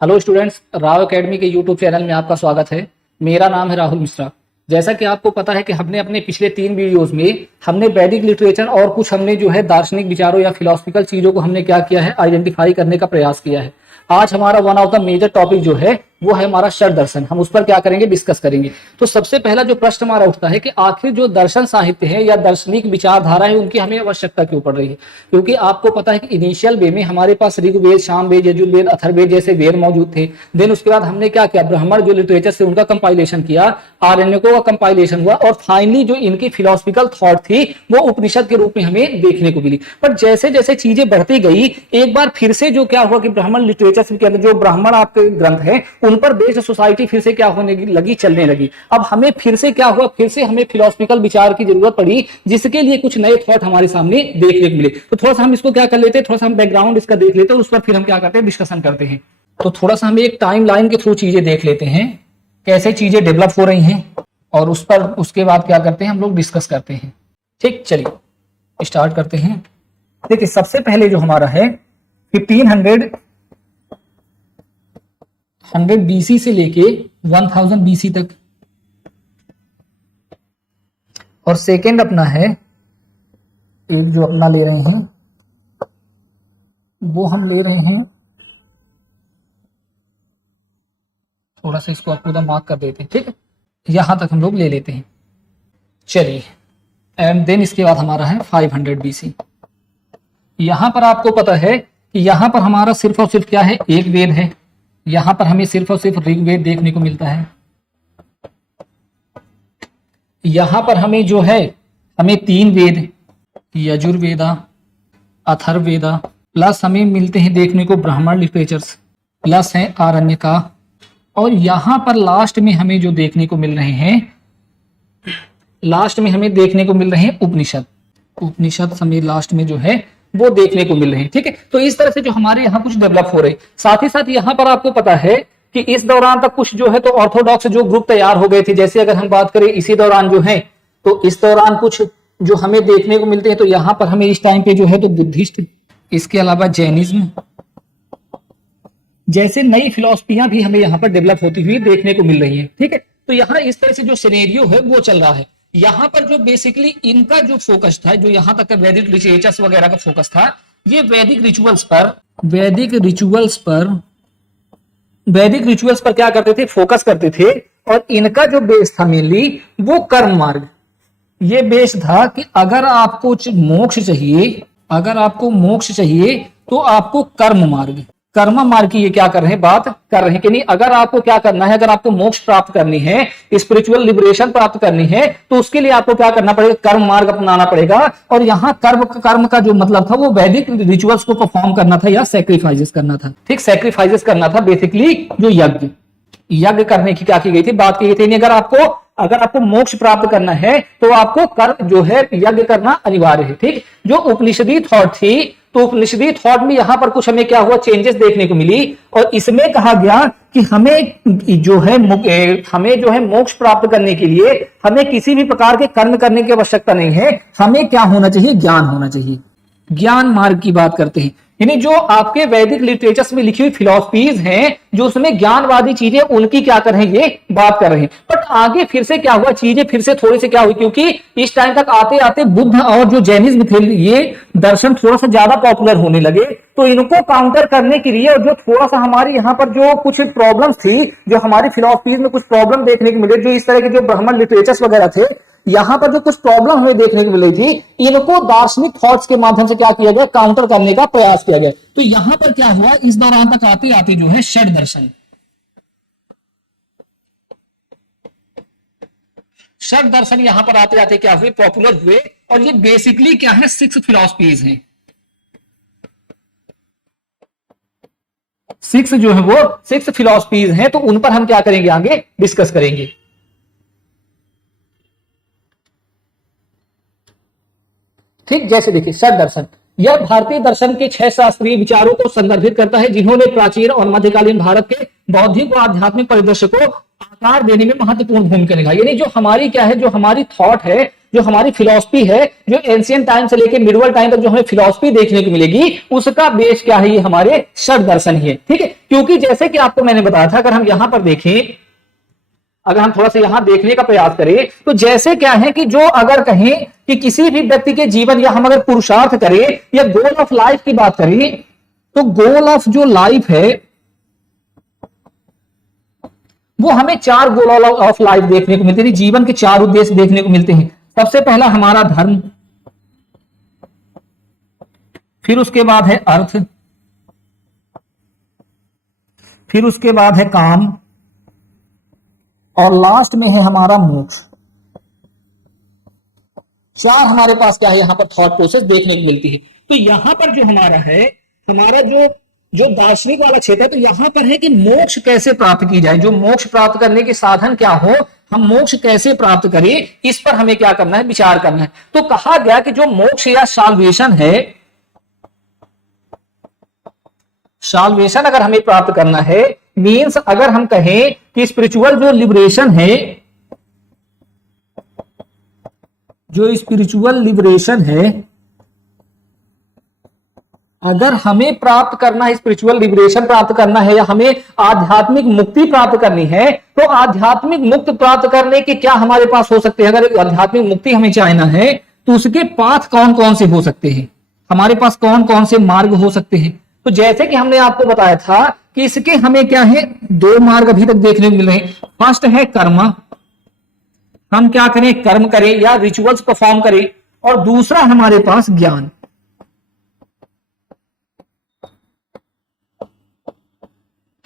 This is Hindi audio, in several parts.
हेलो स्टूडेंट्स, राव एकेडमी के यूट्यूब चैनल में आपका स्वागत है। मेरा नाम है राहुल मिश्रा। जैसा कि आपको पता है कि हमने अपने पिछले 3 वीडियोस में हमने वैदिक लिटरेचर और कुछ हमने जो है दार्शनिक विचारों या फिलोसफिकल चीजों को हमने क्या किया है, आइडेंटिफाई करने का प्रयास किया है। आज हमारा one of the major topic जो है वो है हमारा षड दर्शन। हम उस पर क्या करेंगे, डिस्कस करेंगे। तो सबसे पहला जो प्रश्न हमारा उठता है कि आखिर जो दर्शन साहित्य है या दार्शनिक विचारधारा है उनकी हमें आवश्यकता क्यों पड़ रही है। क्योंकि आपको पता है कि इनिशियल वे में हमारे पास ऋग्वेद, सामवेद, यजुर्वेद, अथर्ववेद जैसे वेद मौजूद थे। देन उसके बाद हमने क्या किया, ब्राह्मण जो लिटरेचर से उनका कंपाइलेशन किया, आरण्यकों का कंपाइलेशन हुआ और फाइनली जो इनकी फिलोसफिकल थॉट थी वो उपनिषद के रूप में हमें देखने को मिली। पर जैसे जैसे चीजें बढ़ती गई, एक बार फिर से जो क्या हुआ कि ब्राह्मण लिटरेचर के अंदर जो ब्राह्मण आपके ग्रंथ है उन पर बेस्ड सोसाइटी फिर से क्या होने लगी, चलने लगी। अब हमें फिर से क्या हुआ, फिर से हमें फिलोसफिकल विचार की जरूरत पड़ी, जिसके लिए कुछ नए थॉट हमारे सामने देखने को मिले। तो थोड़ा सा हम इसको क्या कर लेते हैं, थोड़ा सा हम बैकग्राउंड इसका देख लेते हैं, उस पर फिर हम क्या करते हैं, डिस्कशन करते हैं। तो थोड़ा सा हम एक टाइम लाइन के थ्रू चीजें देख लेते हैं, कैसे चीजें डेवलप हो रही हैं, और उस पर उसके बाद क्या करते हैं, हम लोग डिस्कस करते हैं। ठीक, चलिए स्टार्ट करते हैं। देखिए, सबसे पहले जो हमारा है 1500 BC से लेके 1000 BC तक, और सेकेंड अपना है एक जो अपना ले रहे हैं वो हम ले रहे हैं, थोड़ा सा इसको आपको मार्क कर देते हैं। ठीक है, यहां तक हम लोग ले लेते हैं। चलिए, एंड देन इसके बाद हमारा है 500 BC। यहां पर आपको पता है कि यहां पर हमारा सिर्फ और सिर्फ क्या है, एक वेद है। यहां पर हमें सिर्फ और सिर्फ ऋग्वेद देखने को मिलता है। यहां पर हमें जो है, हमें 3 वेद, यजुर्वेदा, अथर्ववेदा, प्लस हमें मिलते हैं देखने को ब्राह्मण लिटरेचर्स, प्लस है आरण्यका, और यहां पर लास्ट में हमें जो देखने को मिल रहे हैं, लास्ट में हमें देखने को मिल रहे हैं उपनिषद। उपनिषद हमें लास्ट में जो है वो देखने को मिल रहे हैं। ठीक है, तो इस तरह से जो हमारे यहाँ कुछ डेवलप हो रहे हैं। साथ ही साथ यहाँ पर आपको पता है कि इस दौरान तक कुछ जो है तो ऑर्थोडॉक्स जो ग्रुप तैयार हो गए थे। जैसे अगर हम बात करें इसी दौरान जो है, तो इस दौरान कुछ जो हमें देखने को मिलते हैं, तो यहाँ पर हमें इस टाइम पे जो है तो बुद्धिस्ट, इसके अलावा जैनिज्म जैसे नई फिलोसफियां भी हमें यहाँ पर डेवलप होती हुई देखने को मिल रही है। ठीक है, तो यहाँ इस तरह से जो सिनेरियो है वो चल रहा है। यहाँ पर जो बेसिकली इनका जो फोकस था, जो यहाँ तक का वैदिक लिटरेचर्स वगैरह का फोकस था, ये वैदिक रिचुअल्स पर क्या करते थे, फोकस करते थे। और इनका जो बेस था मेनली वो कर्म मार्ग। ये बेस था कि अगर आपको मोक्ष चाहिए तो आपको कर्म मार्ग की ये क्या कर रहे हैं, बात कर रहे हैं कि नहीं। अगर आपको क्या करना है, अगर आपको मोक्ष प्राप्त करनी है, स्पिरिचुअल लिबरेशन प्राप्त करनी है, तो उसके लिए आपको क्या करना पड़ेगा, कर्म मार्ग अपनाना पड़ेगा। और यहाँ कर्म का जो मतलब था वो वैदिक रिचुअल्स को परफॉर्म करना था या सैक्रिफाइसेस करना था। ठीक, सैक्रिफाइसेस करना था, बेसिकली जो यज्ञ करने की क्या की गई थी, बात की गई थी। अगर आपको मोक्ष प्राप्त करना है तो आपको कर्म जो है यज्ञ करना अनिवार्य है। ठीक, जो उपनिषदी थॉट थी, तो उपनिषदी थॉट में यहां पर कुछ हमें क्या हुआ, चेंजेस देखने को मिली। और इसमें कहा गया कि हमें जो है मोक्ष प्राप्त करने के लिए हमें किसी भी प्रकार के कर्म करने की आवश्यकता नहीं है। हमें क्या होना चाहिए, ज्ञान होना चाहिए। ज्ञान मार्ग की बात करते हैं, यानी जो आपके वैदिक लिटरेचर्स में लिखी हुई फिलोसफीज हैं, जो उसमें ज्ञानवादी चीजें, उनकी क्या कर रहे हैं, ये बात कर रहे हैं। बट आगे फिर से क्या हुआ, चीजें फिर से थोड़ी सी क्या हुई, क्योंकि इस टाइम तक आते आते बुद्ध और जो जैनिज्म थे, ये दर्शन थोड़ा सा ज्यादा पॉपुलर होने लगे। तो इनको काउंटर करने के लिए, और जो थोड़ा सा हमारे यहाँ पर जो कुछ प्रॉब्लम्स थी, जो हमारी फिलोसफीज में कुछ प्रॉब्लम देखने को मिले, जो इस तरह के जो ब्राह्मण लिटरेचर्स वगैरह थे, यहां पर जो कुछ प्रॉब्लम हमें देखने को मिल रही थी, इनको दार्शनिक थॉट्स के माध्यम से क्या किया गया, काउंटर करने का प्रयास किया गया। तो यहां पर क्या हुआ, इस दौरान तक आते आते जो है षड दर्शन यहां पर आते आते क्या हुए, पॉपुलर हुए। और ये बेसिकली क्या है, 6 फिलोसफीज हैं। 6 जो है वो 6 फिलोसफीज हैं। तो उन पर हम क्या करेंगे, आगे डिस्कस करेंगे। ठीक, जैसे देखिए, षड दर्शन यह भारतीय दर्शन के 6 शास्त्रीय विचारों को संदर्भित करता है, जिन्होंने प्राचीन और मध्यकालीन भारत के बौद्धिक व आध्यात्मिक परिदृश्य को आकार देने में महत्वपूर्ण भूमिका निभाई। यानी जो हमारी क्या है, जो हमारी थॉट है, जो हमारी फिलॉसफी है, जो एंशियंट टाइम से लेके मिडवल टाइम तक जो हमें फिलॉसफी देखने को मिलेगी, उसका बेस क्या है? ये हमारे षट दर्शन ही है। ठीक है, क्योंकि जैसे कि आपको मैंने बताया था, अगर हम यहां पर देखें, अगर हम थोड़ा सा यहां देखने का प्रयास करें, तो जैसे क्या है कि जो अगर कहें कि किसी भी व्यक्ति के जीवन, या हम अगर पुरुषार्थ करें या गोल ऑफ लाइफ की बात करें, तो गोल ऑफ जो लाइफ है वो हमें 4 गोल ऑफ लाइफ देखने को मिलते हैं, जीवन के 4 उद्देश्य देखने को मिलते हैं। सबसे पहला हमारा धर्म, फिर उसके बाद है अर्थ, फिर उसके बाद है काम, और लास्ट में है हमारा मोक्ष। 4 हमारे पास क्या है यहां पर थॉट प्रोसेस देखने को मिलती है। तो यहां पर जो हमारा है, हमारा जो जो दार्शनिक वाला क्षेत्र है, तो यहां पर है कि मोक्ष कैसे प्राप्त की जाए, जो मोक्ष प्राप्त करने के साधन क्या हो, हम मोक्ष कैसे प्राप्त करें, इस पर हमें क्या करना है? विचार करना है। तो कहा गया कि जो मोक्ष या साल्वेशन है, साल्वेशन अगर हमें प्राप्त करना है, मींस अगर हम कहें कि स्पिरिचुअल जो लिबरेशन है, जो स्पिरिचुअल लिबरेशन है, अगर हमें प्राप्त करना है, स्पिरिचुअल लिबरेशन प्राप्त करना है, या हमें आध्यात्मिक मुक्ति प्राप्त करनी है, तो आध्यात्मिक मुक्त प्राप्त करने के क्या हमारे पास हो सकते हैं? अगर आध्यात्मिक मुक्ति हमें चाहना है, तो उसके पाथ कौन कौन से हो सकते हैं, हमारे पास कौन कौन से मार्ग हो सकते हैं? तो जैसे कि हमने आपको बताया था कि इसके हमें क्या है, 2 मार्ग अभी तक देखने को मिल रहे हैं। फर्स्ट है कर्म, हम क्या करें? कर्म करें या रिचुअल्स परफॉर्म करें, और दूसरा हमारे पास ज्ञान।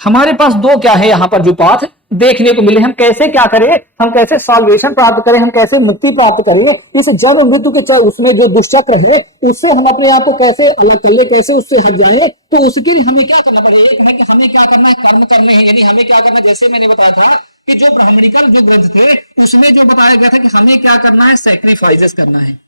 हमारे पास 2 क्या है यहां पर जो पाथ देखने को मिले। हम कैसे क्या करें, हम कैसे सॉल्वेशन प्राप्त करें, हम कैसे मुक्ति प्राप्त करें, इस जन्म मृत्यु के उसमें जो दुष्चक्र है, उससे हम अपने आप को कैसे अलग कर ले, कैसे उससे हट जाए। तो उसके लिए हमें क्या करना पड़ेगा? एक है कि हमें क्या करना है? कर्म करने हैं, यानी हमें क्या करना, जैसे मैंने बताया था कि जो ब्राह्मणिकल जो ग्रंथ थे, उसमें जो बताया गया था कि हमें क्या करना है? सैक्रिफाइसेस करना है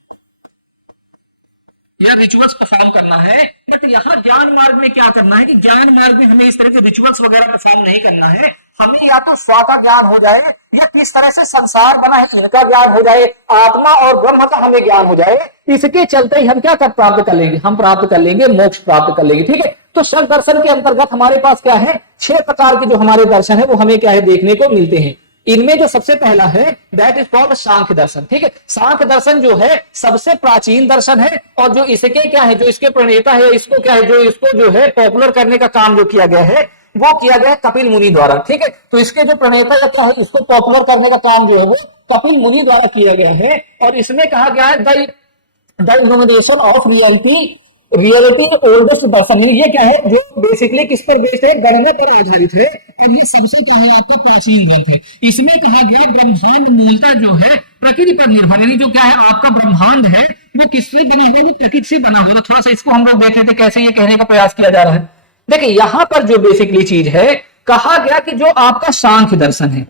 या रिचुअल्स परफॉर्म करना है। बट यहाँ ज्ञान मार्ग में क्या करना है कि ज्ञान मार्ग में हमें इस तरह के रिचुअल्स वगैरह परफॉर्म नहीं करना है। हमें या तो स्व का ज्ञान हो जाए, या किस तरह से संसार बना है इनका ज्ञान हो जाए, आत्मा और ब्रह्म का हमें ज्ञान हो जाए। इसके चलते ही हम क्या कर प्राप्त कर लेंगे? हम प्राप्त कर लेंगे मोक्ष प्राप्त कर लेंगे। ठीक है, तो शक दर्शन के अंतर्गत हमारे पास क्या है? 6 प्रकार के जो हमारे दर्शन है वो हमें क्या है? देखने को मिलते हैं। इनमें जो सबसे पहला है दैट इज कॉल्ड सांख्य दर्शन। ठीक है, सांख्य दर्शन जो है सबसे प्राचीन दर्शन है, और जो इसके क्या है, जो इसके प्रणेता है, इसको क्या है, जो इसको जो है पॉपुलर करने का काम जो किया गया है, वो किया गया है कपिल मुनि द्वारा। ठीक है, तो इसके जो प्रणेता क्या है, इसको पॉपुलर करने का काम जो है वो कपिल मुनि द्वारा किया गया है। और इसमें कहा गया है the illumination of reality oldest darshan. ये क्या है? जो बेसिकली किस पर बेस्ड है? गणना पर आधारित है, और ये सबसे क्या है? आपका प्राचीन ग्रंथ है। इसमें कहा गया ब्रह्मांड मूलतः जो है प्रकृति पर निर्भर, यानी जो क्या है आपका ब्रह्मांड है वो किससे बना हुआ? वो प्रकृति से बना हुआ। थोड़ा सा इसको हम लोग देख लेते कैसे ये कहने का प्रयास किया जा रहा है। देखिए यहां पर जो बेसिकली चीज है, कहा गया कि जो आपका सांख्य दर्शन है,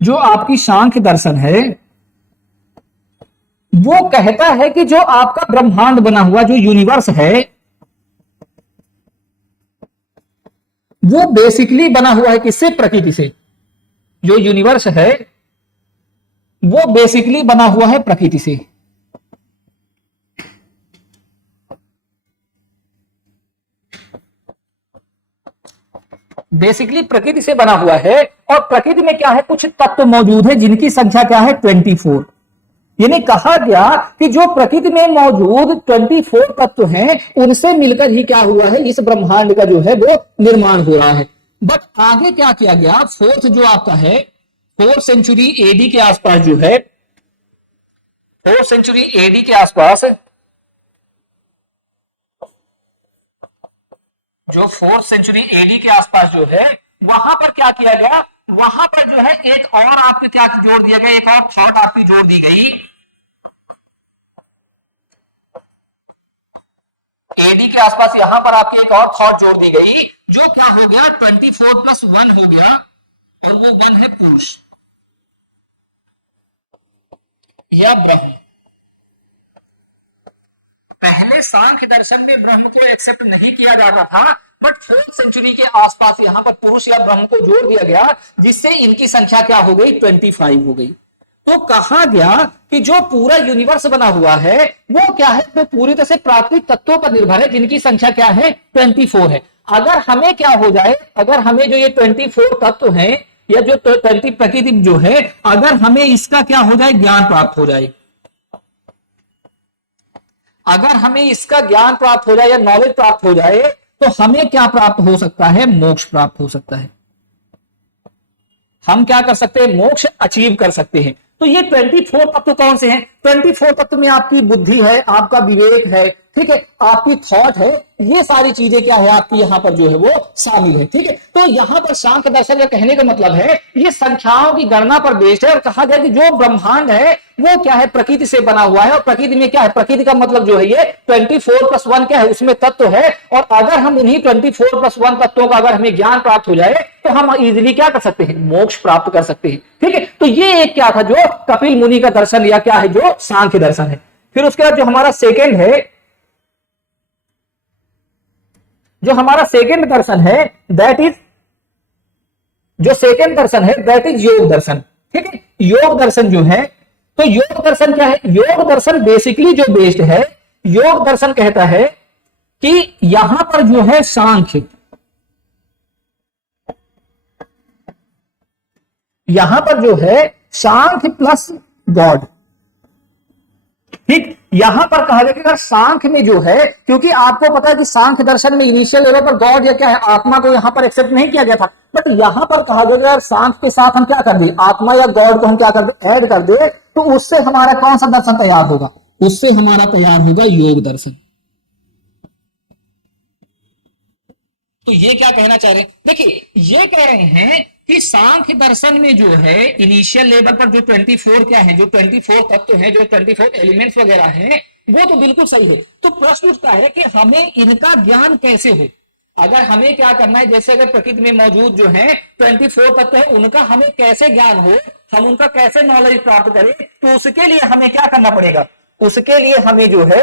जो आपकी सांख्य दर्शन है, वो कहता है कि जो आपका ब्रह्मांड बना हुआ जो यूनिवर्स है, वो बेसिकली बना हुआ है किससे? प्रकृति से। जो यूनिवर्स है वो बेसिकली बना हुआ है प्रकृति से। बेसिकली प्रकृति से बना हुआ है, और प्रकृति में क्या है? कुछ तत्व मौजूद है जिनकी संख्या क्या है? 24। यानी कहा गया कि जो प्रकृति में मौजूद 24 तत्व हैं, उनसे मिलकर ही क्या हुआ है? इस ब्रह्मांड का जो है वो निर्माण हो रहा है। बट आगे क्या किया गया? 4th जो आपका है 4th सेंचुरी एडी के आसपास जो है, 4th सेंचुरी एडी के आसपास जो 4th सेंचुरी एडी के आसपास जो है, वहां पर क्या किया गया? वहां पर जो है एक और आपके क्या जोड़ दिया गया? एक और थॉट आपकी जोड़ दी गई। एडी के आसपास यहां पर आपकी एक और थॉट जोड़ दी गई, जो क्या हो गया? 24 + 1 हो गया, और वो 1 है पुरुष या ब्रह्म। पहले सांख्य दर्शन में ब्रह्म को एक्सेप्ट नहीं किया जाता था, बट 4th सेंचुरी के आसपास यहां पर पुरुष या ब्रह्म को जोड़ दिया गया, जिससे इनकी संख्या क्या हो गई? 25 हो गई। तो कहा गया कि जो पूरा यूनिवर्स बना हुआ है वो क्या है, वो पूरी तरह से प्राकृतिक तत्वों पर निर्भर है, जिनकी संख्या क्या है, 24 है। अगर हमें क्या हो जाए, अगर हमें जो ये 24 तत्व हैं या जो 20 प्रकृति जो है, अगर हमें इसका क्या हो जाए, ज्ञान प्राप्त हो जाए, अगर हमें इसका ज्ञान प्राप्त हो जाए या नॉलेज प्राप्त हो जाए, तो हमें क्या प्राप्त हो सकता है, मोक्ष प्राप्त हो सकता है। हम क्या कर सकते हैं, मोक्ष अचीव कर सकते हैं। तो ये 24 तत्व कौन से हैं, 24 तत्व में आपकी बुद्धि है, आपका विवेक है, ठीक है, आपकी थॉट है, ये सारी चीजें क्या है आपकी यहां पर जो है वो शामिल है। ठीक है, तो यहां पर सांख्य दर्शन का कहने का मतलब है ये संख्याओं की गणना पर बेस्ड है, और कहा गया कि जो ब्रह्मांड है वो क्या है, प्रकृति से बना हुआ है, और प्रकृति में क्या है, प्रकृति का मतलब जो है ये 24+1 क्या है, उसमें तत्व है। और अगर हम उन्हीं 24+1 तत्वों का अगर हमें ज्ञान प्राप्त हो जाए तो हम इजिली क्या कर सकते हैं, मोक्ष प्राप्त कर सकते हैं। ठीक है, तो ये एक क्या था, जो कपिल मुनि का दर्शन या क्या है, जो सांख्य दर्शन है। फिर उसके बाद जो हमारा सेकेंड है, जो हमारा सेकेंड दर्शन है, दैट इज, जो सेकेंड दर्शन है दैट इज योग दर्शन। ठीक है, योग दर्शन जो है, तो योग दर्शन क्या है, योग दर्शन बेसिकली जो बेस्ड है, योग दर्शन कहता है कि यहां पर जो है सांख्य, यहां पर जो है सांख्य प्लस गॉड। ठीक, यहां पर कहा गया कि अगर सांख्य में जो है, क्योंकि आपको पता है कि सांख्य दर्शन में इनिशियल लेवल पर गॉड या क्या है, आत्मा को यहां पर एक्सेप्ट नहीं किया गया था, बट यहां पर कहा गया कि अगर सांख्य के साथ हम क्या कर दे, आत्मा या गॉड को हम क्या कर दे, ऐड कर दे, तो उससे हमारा कौन सा दर्शन तैयार होगा, उससे हमारा तैयार होगा योग दर्शन। तो ये क्या कहना चाह रहे हैं, देखिए ये कह रहे हैं कि सांख्य दर्शन में जो है इनिशियल लेवल पर जो 24 क्या है, जो 24 तत्व है, जो 24 एलिमेंट्स वगैरह हैं, वो तो बिल्कुल सही है। तो प्रश्न उठता है कि हमें इनका ज्ञान कैसे हो, अगर हमें क्या करना है, जैसे अगर प्रकृति में मौजूद जो है 24 तत्व है, उनका हमें कैसे ज्ञान हो, हम उनका कैसे नॉलेज प्राप्त करें, तो उसके लिए हमें क्या करना पड़ेगा, उसके लिए हमें जो है,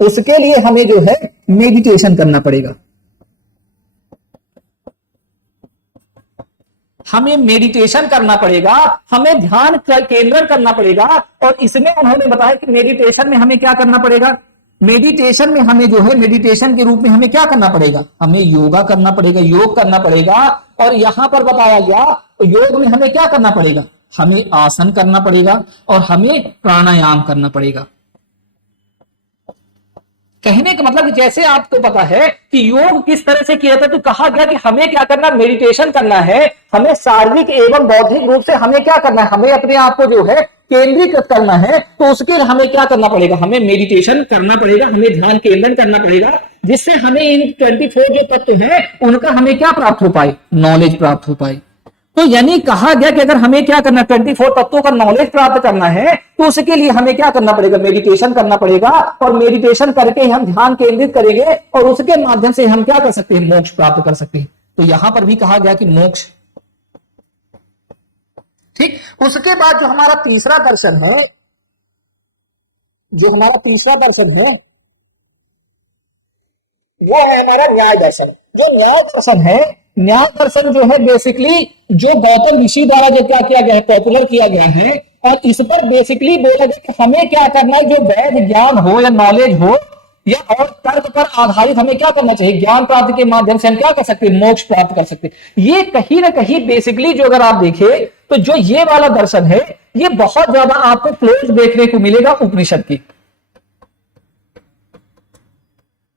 उसके लिए हमें जो है मेडिटेशन करना पड़ेगा, हमें मेडिटेशन करना पड़ेगा, हमें ध्यान केंद्रण करना पड़ेगा। और इसमें उन्होंने बताया कि मेडिटेशन में हमें क्या करना पड़ेगा, मेडिटेशन में हमें जो है, मेडिटेशन के रूप में हमें क्या करना पड़ेगा, हमें योगा करना पड़ेगा, योग करना पड़ेगा। और यहां पर बताया गया योग में हमें क्या करना पड़ेगा, हमें आसन करना पड़ेगा और हमें प्राणायाम करना पड़ेगा। कहने का मतलब जैसे आपको पता है कि योग किस तरह से किया जाता है, तो कहा गया कि हमें क्या करना, मेडिटेशन करना है, हमें शारीरिक एवं बौद्धिक रूप से हमें क्या करना है, हमें अपने आप को जो है केंद्रित करना है। तो उसके लिए हमें क्या करना पड़ेगा, हमें मेडिटेशन करना पड़ेगा, हमें ध्यान केंद्रण करना पड़ेगा, जिससे हमें इन 24 जो तत्व हैं उनका हमें क्या प्राप्त हो पाए, नॉलेज प्राप्त हो पाए। तो यानी कहा गया कि अगर हमें क्या करना, 24 तत्वों का नॉलेज प्राप्त करना है, तो उसके लिए हमें क्या करना पड़ेगा, मेडिटेशन करना पड़ेगा। और मेडिटेशन करके हम ध्यान केंद्रित करेंगे और उसके माध्यम से हम क्या कर सकते हैं, मोक्ष प्राप्त कर सकते हैं। तो यहां पर भी कहा गया कि मोक्ष। ठीक, उसके बाद जो हमारा तीसरा दर्शन है, जो हमारा तीसरा दर्शन है वो है हमारा न्याय दर्शन। जो न्याय दर्शन है, न्याय दर्शन जो है बेसिकली जो गौतम ऋषि द्वारा जो क्या किया गया है, पॉपुलर किया गया है, और इस पर बेसिकली बोला गया कि हमें क्या करना है, जो वैध ज्ञान हो या नॉलेज हो या और तर्क पर आधारित हमें क्या करना चाहिए, ज्ञान प्राप्ति के माध्यम से हम क्या कर सकते हैं, मोक्ष प्राप्त कर सकते हैं। ये कहीं ना कहीं बेसिकली जो अगर आप देखें तो जो ये वाला दर्शन है, ये बहुत ज्यादा आपको क्लोज देखने को मिलेगा उपनिषद की।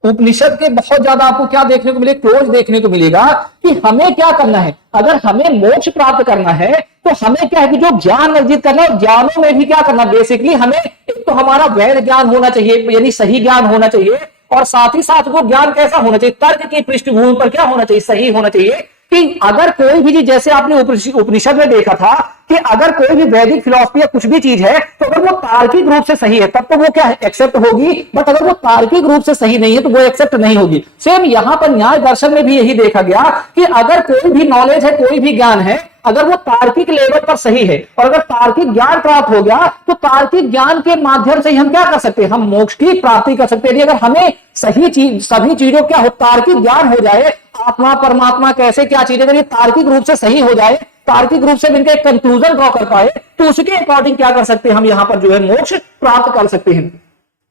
उपनिषद के बहुत ज्यादा आपको क्या देखने को मिलेगा, क्लोज देखने को मिलेगा कि हमें क्या करना है, अगर हमें मोक्ष प्राप्त करना है तो हमें क्या है कि जो ज्ञान अर्जित करना है, ज्ञानों में भी क्या करना, बेसिकली हमें एक तो हमारा वैध ज्ञान होना चाहिए, यानी सही ज्ञान होना चाहिए, और साथ ही साथ वो ज्ञान कैसा होना चाहिए, तर्क की पृष्ठभूमि पर क्या होना चाहिए, सही होना चाहिए। कि अगर कोई भी चीज, जैसे आपने उपनिषद में देखा था कि अगर कोई भी वैदिक फिलॉसफी या कुछ भी चीज है, तो अगर वो तार्किक रूप से सही है तब तो वो क्या है, एक्सेप्ट होगी, बट अगर वो तार्किक रूप से सही नहीं है तो वो एक्सेप्ट नहीं होगी। सेम यहां पर न्याय दर्शन में भी यही देखा गया कि अगर कोई भी नॉलेज है, कोई भी ज्ञान है, अगर वो तार्किक लेवल पर सही है और अगर तार्किक ज्ञान प्राप्त हो गया, तो तार्किक ज्ञान के माध्यम से हम क्या कर सकते हैं, हम मोक्ष की प्राप्ति कर सकते हैं। अगर हमें सही चीज, सभी चीजों क्या हो, तार्किक ज्ञान हो जाए, आत्मा परमात्मा कैसे क्या चीजें, अगर ये तार्किक रूप से सही हो जाए, तार्किक रूप से इनका एक कंक्लूजन ड्रॉ कर पाए, तो उसके अकॉर्डिंग क्या कर सकते हैं हम यहाँ पर जो है मोक्ष प्राप्त कर सकते हैं।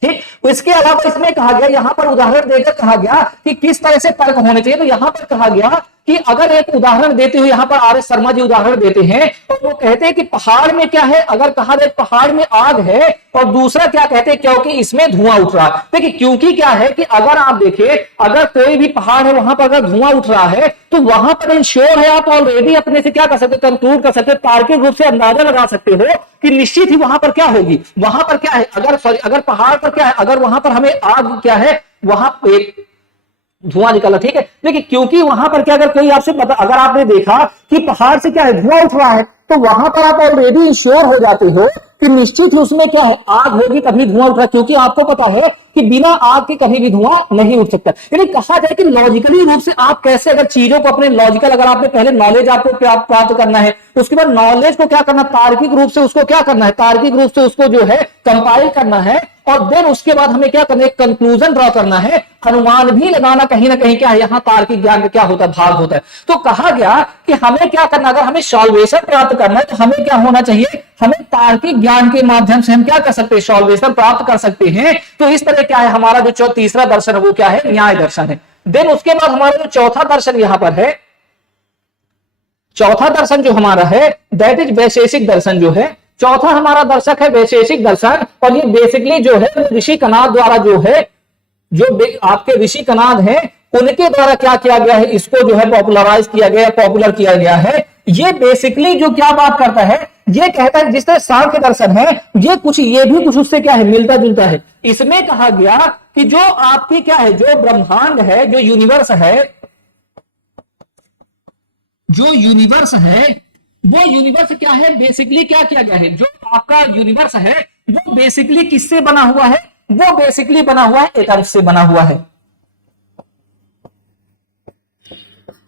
ठीक, तो इसके अलावा इसमें कहा गया, यहां पर उदाहरण देकर कहा गया कि किस तरह से तर्क होने चाहिए। तो यहां पर कहा गया कि अगर एक उदाहरण देते हुए यहां पर आर.एस. शर्मा जी उदाहरण देते हैं, तो वो कहते हैं कि पहाड़ में क्या है, अगर कहा जाए पहाड़ में आग है, और दूसरा क्या कहते हैं, क्योंकि इसमें धुआं उठ रहा है। देखिए क्योंकि क्या है कि अगर आप देखिए, अगर कोई भी पहाड़ है वहां पर अगर धुआं उठ रहा है, तो वहां पर इंश्योर है, आप ऑलरेडी अपने से क्या कर सकते, कंक्लूड कर सकते, तार्किक रूप से अंदाजा लगा सकते हो कि निश्चित ही वहां पर क्या होगी, वहां पर क्या है, अगर पहाड़ पर क्या है, अगर वहां पर हमें आग क्या है, वहां एक धुआं निकला। ठीक है, देखिए क्योंकि वहां पर क्या, अगर कोई आपसे अगर आपने देखा कि पहाड़ से क्या है धुआं उठ रहा है, तो वहां पर आप ऑलरेडी इंश्योर हो जाते हो कि निश्चित ही उसमें क्या है आग होगी, तभी धुआं उठ रहा है, क्योंकि आपको पता है कि बिना आग के कभी भी धुआं नहीं उठ सकता। यानी कहा जाए कि लॉजिकली रूप से आप कैसे अगर चीजों को अपने लॉजिकल, अगर आपने पहले नॉलेज आपको प्राप्त करना है, तो उसके बाद नॉलेज को क्या करना, तार्किक रूप से उसको क्या करना है, तार्किक रूप से उसको जो है कंपाइल करना है, और देन उसके बाद हमें क्या करना है, कंक्लूजन ड्रॉ करना है, अनुमान भी लगाना कहीं ना कहीं क्या है, यहां तार्किक ज्ञान का क्या होता है, भाग होता है। तो कहा गया कि हमें क्या करना, अगर हमें सॉल्वेशन प्राप्त करना है, तो हमें क्या होना चाहिए, हमें तार्किक ज्ञान के माध्यम से हम क्या कर सकते हैं, सॉल्वेशन प्राप्त कर सकते हैं। तो इस तरह क्या है, हमारा जो तीसरा दर्शन है वो क्या है, न्याय दर्शन है। देन उसके बाद हमारा जो चौथा दर्शन यहां पर है, चौथा दर्शन जो हमारा है दैट इज वैशेषिक दर्शन जो है, चौथा हमारा दर्शक है वैशेषिक दर्शन। और ये बेसिकली जो है ऋषि कनाद द्वारा जो है, जो आपके ऋषि कनाद हैं उनके द्वारा क्या किया गया है, इसको जो है पॉपुलराइज किया गया, पॉपुलर किया गया है। ये बेसिकली जो क्या बात करता है, ये कहता है जिस तरह सांख्य दर्शन है, ये भी कुछ उससे क्या है, मिलता जुलता है। इसमें कहा गया कि जो आपकी क्या है, जो ब्रह्मांड है, जो यूनिवर्स है, जो यूनिवर्स है, वो यूनिवर्स क्या है, बेसिकली क्या किया गया है, जो आपका यूनिवर्स है वो बेसिकली किससे बना हुआ है, वो बेसिकली बना हुआ है एटम्स से बना हुआ है,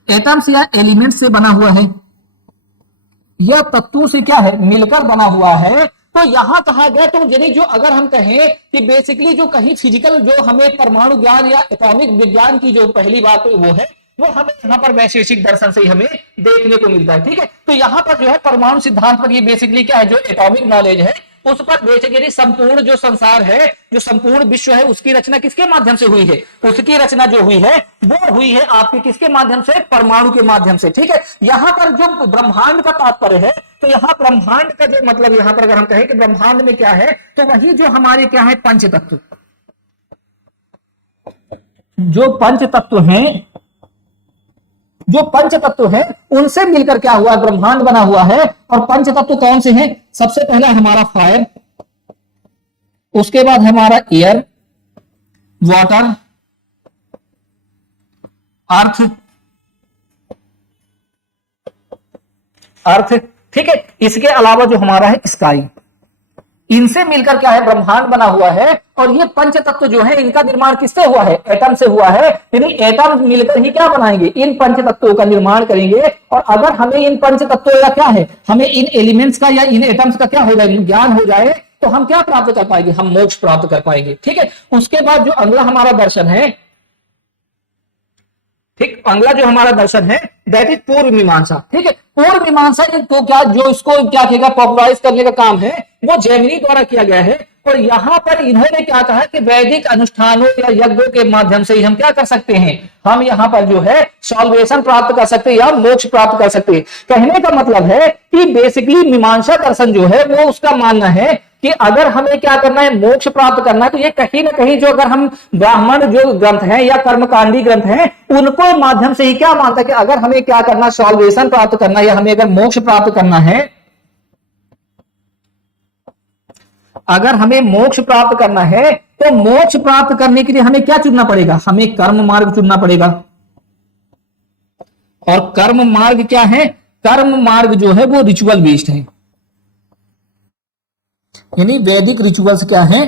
एटम्स या एलिमेंट से बना हुआ है, यह तत्वों से क्या है, मिलकर बना हुआ है। तो यहां कहा गया, तो यानी जो अगर हम कहें कि बेसिकली जो कहीं फिजिकल, जो हमें परमाणु ज्ञान या एटॉमिक विज्ञान की जो पहली बात वो है, वो हमें यहाँ पर वैशेषिक दर्शन से ही हमें देखने को मिलता है। ठीक है, तो यहाँ पर जो है परमाणु सिद्धांत पर ये बेसिकली क्या है, जो एटॉमिक नॉलेज है उस पर बेसिकली संपूर्ण जो संसार है, जो संपूर्ण विश्व है, उसकी रचना किसके माध्यम से हुई है, उसकी रचना जो हुई है वो हुई है आपके किसके माध्यम से, परमाणु के माध्यम से। ठीक है, यहां पर जो ब्रह्मांड का तात्पर्य है, तो यहां ब्रह्मांड का जो मतलब, यहां पर अगर हम कहें कि ब्रह्मांड में क्या है, तो वही जो हमारे क्या है पंच तत्व, जो पंच तत्व हैं, जो पंच तत्व है उनसे मिलकर क्या हुआ, ब्रह्मांड बना हुआ है। और पंच तत्व कौन से हैं, सबसे पहला हमारा फायर, उसके बाद हमारा एयर, वाटर, अर्थ। ठीक है, इसके अलावा जो हमारा है स्काई, इनसे मिलकर क्या है ब्रह्मांड बना हुआ है। और ये पंच तत्व जो है इनका निर्माण किससे हुआ है, एटम से हुआ है। यानी एटम मिलकर ही क्या बनाएंगे, इन पंच तत्वों का निर्माण करेंगे। और अगर हमें इन पंच तत्वों का क्या है, हमें इन एलिमेंट्स का या इन एटम्स का क्या हो जाए, ज्ञान हो जाए, तो हम क्या प्राप्त कर पाएंगे, हम मोक्ष प्राप्त कर पाएंगे। ठीक है, उसके बाद जो अगला हमारा दर्शन है, ठीक, अगला जो हमारा दर्शन है दैट इज पूर्व मीमांसा। ठीक है, पूर्व मीमांसा तो क्या, जो इसको क्या किया पॉपुलराइज करने का काम है वो जैमिनी द्वारा किया गया है। और यहां पर इन्होंने क्या कहा कि वैदिक अनुष्ठानों या यज्ञों के माध्यम से ही हम क्या कर सकते हैं, हम यहां पर जो है सॉल्वेशन प्राप्त कर सकते हैं या मोक्ष प्राप्त कर सकते हैं। कहने का मतलब है कि बेसिकली मीमांसा दर्शन जो है वो उसका मानना है कि अगर हमें क्या करना है, मोक्ष प्राप्त करना है, तो ये कहीं ना कहीं जो अगर हम ब्राह्मण जो ग्रंथ हैं या कर्मकांडी ग्रंथ हैं उनको माध्यम से ही क्या मानता है कि अगर हमें क्या करना, सॉल्वेशन प्राप्त करना है या हमें अगर मोक्ष प्राप्त करना है, अगर हमें मोक्ष प्राप्त करना है तो मोक्ष प्राप्त करने के लिए हमें क्या चुनना पड़ेगा, हमें कर्म मार्ग चुनना पड़ेगा। और कर्म मार्ग क्या है, कर्म मार्ग जो है वो रिचुअल बेस्ड है, यानी वैदिक रिचुअल्स क्या है,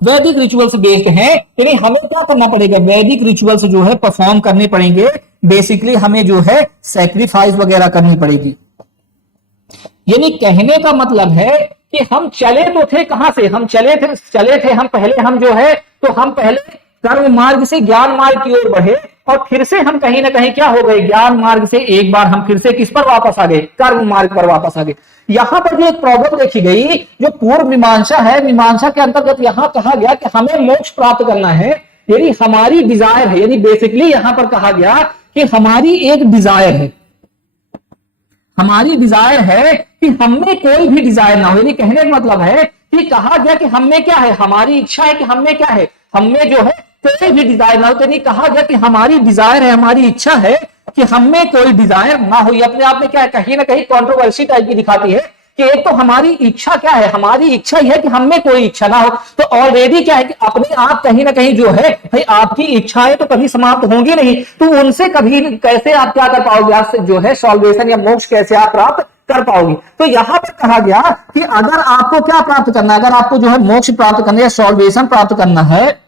वैदिक रिचुअल्स बेस्ड है। यानी हमें क्या करना पड़ेगा, वैदिक रिचुअल्स जो है परफॉर्म करने पड़ेंगे। बेसिकली हमें जो है सैक्रिफाइस वगैरह करनी पड़ेगी। यानी कहने का मतलब है कि हम चले तो थे कहां से, हम चले थे हम पहले, हम जो है तो हम पहले कर्म मार्ग से ज्ञान मार्ग की ओर बढ़े। और फिर से हम कहीं ना कहीं क्या हो गए, ज्ञान मार्ग से एक बार हम फिर से किस पर वापस आ गए, कर्म मार्ग पर वापस आ गए। यहां पर जो एक प्रॉब्लम देखी गई, जो पूर्व मीमांसा है, मीमांसा के अंतर्गत यहां कहा गया कि हमें मोक्ष प्राप्त करना है, यानी हमारी डिजायर है, यानी बेसिकली यहां पर कहा गया कि हमारी एक डिजायर है, हमारी डिजायर है कि हमें कोई भी डिजायर ना हो, यानी कहने का मतलब है कि कहा गया कि हमें क्या है, हमारी इच्छा है कि हमें क्या है, हमें जो है कोई भी डिजायर ना हो। तो नहीं कहा गया कि हमारी डिजायर है, हमारी इच्छा है कि हमें कोई डिजायर ना हो। ये अपने आप में क्या है, कहीं ना कहीं कंट्रोवर्सी टाइप की दिखाती है कि एक तो हमारी इच्छा क्या है, हमारी इच्छा यह है कि हमें कोई इच्छा ना हो, तो ऑलरेडी क्या है कि अपने आप कहीं ना कहीं जो है भाई आपकी इच्छाएं तो कभी समाप्त होंगी नहीं, तो उनसे कभी कैसे आप क्या कर पाओगे, आपसे जो है सॉल्वेशन या मोक्ष कैसे आप प्राप्त कर पाओगी। तो यहां पर कहा गया कि अगर आपको क्या प्राप्त करना है, अगर आपको जो है मोक्ष प्राप्त करना है या सॉल्वेशन प्राप्त करना है,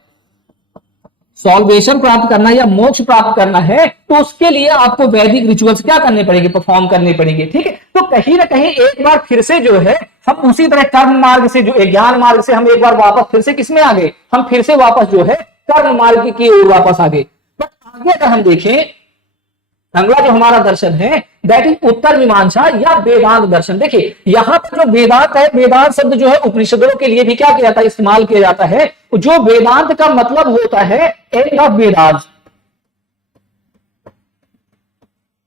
सॉल्वेशन प्राप्त करना या मोक्ष प्राप्त करना है, तो उसके लिए आपको वैदिक रिचुअल्स क्या करने पड़ेंगे, परफॉर्म करने पड़ेंगे। ठीक है, तो कहीं ना कहीं एक बार फिर से जो है हम उसी तरह कर्म मार्ग से, जो ज्ञान मार्ग से हम एक बार वापस फिर से किसमें आ गए, हम फिर से वापस जो है कर्म मार्ग की ओर वापस आ गए। बट आगे अगर हम देखें, अगला जो हमारा दर्शन है दैट इज उत्तर मीमांसा या वेदांत दर्शन। देखिए यहां पर जो वेदांत है, वेदांत शब्द जो है उपनिषदों के लिए भी क्या किया जाता है, इस्तेमाल किया जाता है। जो वेदांत का मतलब होता है end of Vedanta,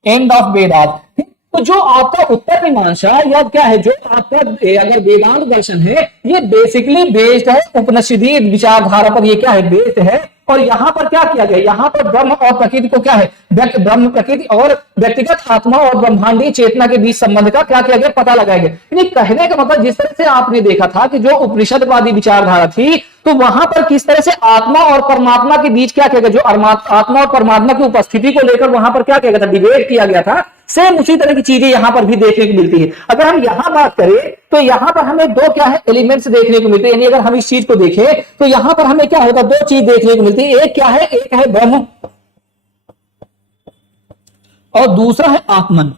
end of Vedanta. तो जो आपका उत्तर मीमांसा या क्या है, जो आपका अगर वेदांत दर्शन है, ये बेसिकली बेस्ड है उपनिषदीय विचारधारा पर, ये क्या है, बेस्ड है। और यहां पर क्या किया गया, यहां पर ब्रह्म और प्रकृति को क्या है, ब्रह्म प्रकृति और व्यक्तिगत आत्मा और ब्रह्मांडीय चेतना के बीच संबंध का क्या किया गया, पता लगाया गया। यानी कहने का मतलब जिस तरह से आपने देखा था कि जो उपनिषदवादी विचारधारा थी, तो वहां पर किस तरह से आत्मा और परमात्मा के बीच क्या किया गया, जो आत्मा और परमात्मा की उपस्थिति को लेकर वहां पर क्या किया गया था, डिबेट किया गया था। सेम उसी तरह की चीजें यहां पर भी देखने को मिलती है। अगर हम यहां बात करें तो यहां पर हमें दो क्या है, एलिमेंट्स देखने को मिलते हैं। यानी अगर हम इस चीज को देखें तो यहां पर हमें क्या होता है, दो चीज देखने को मिलती है। एक क्या है, एक है ब्रह्म और दूसरा है आत्मन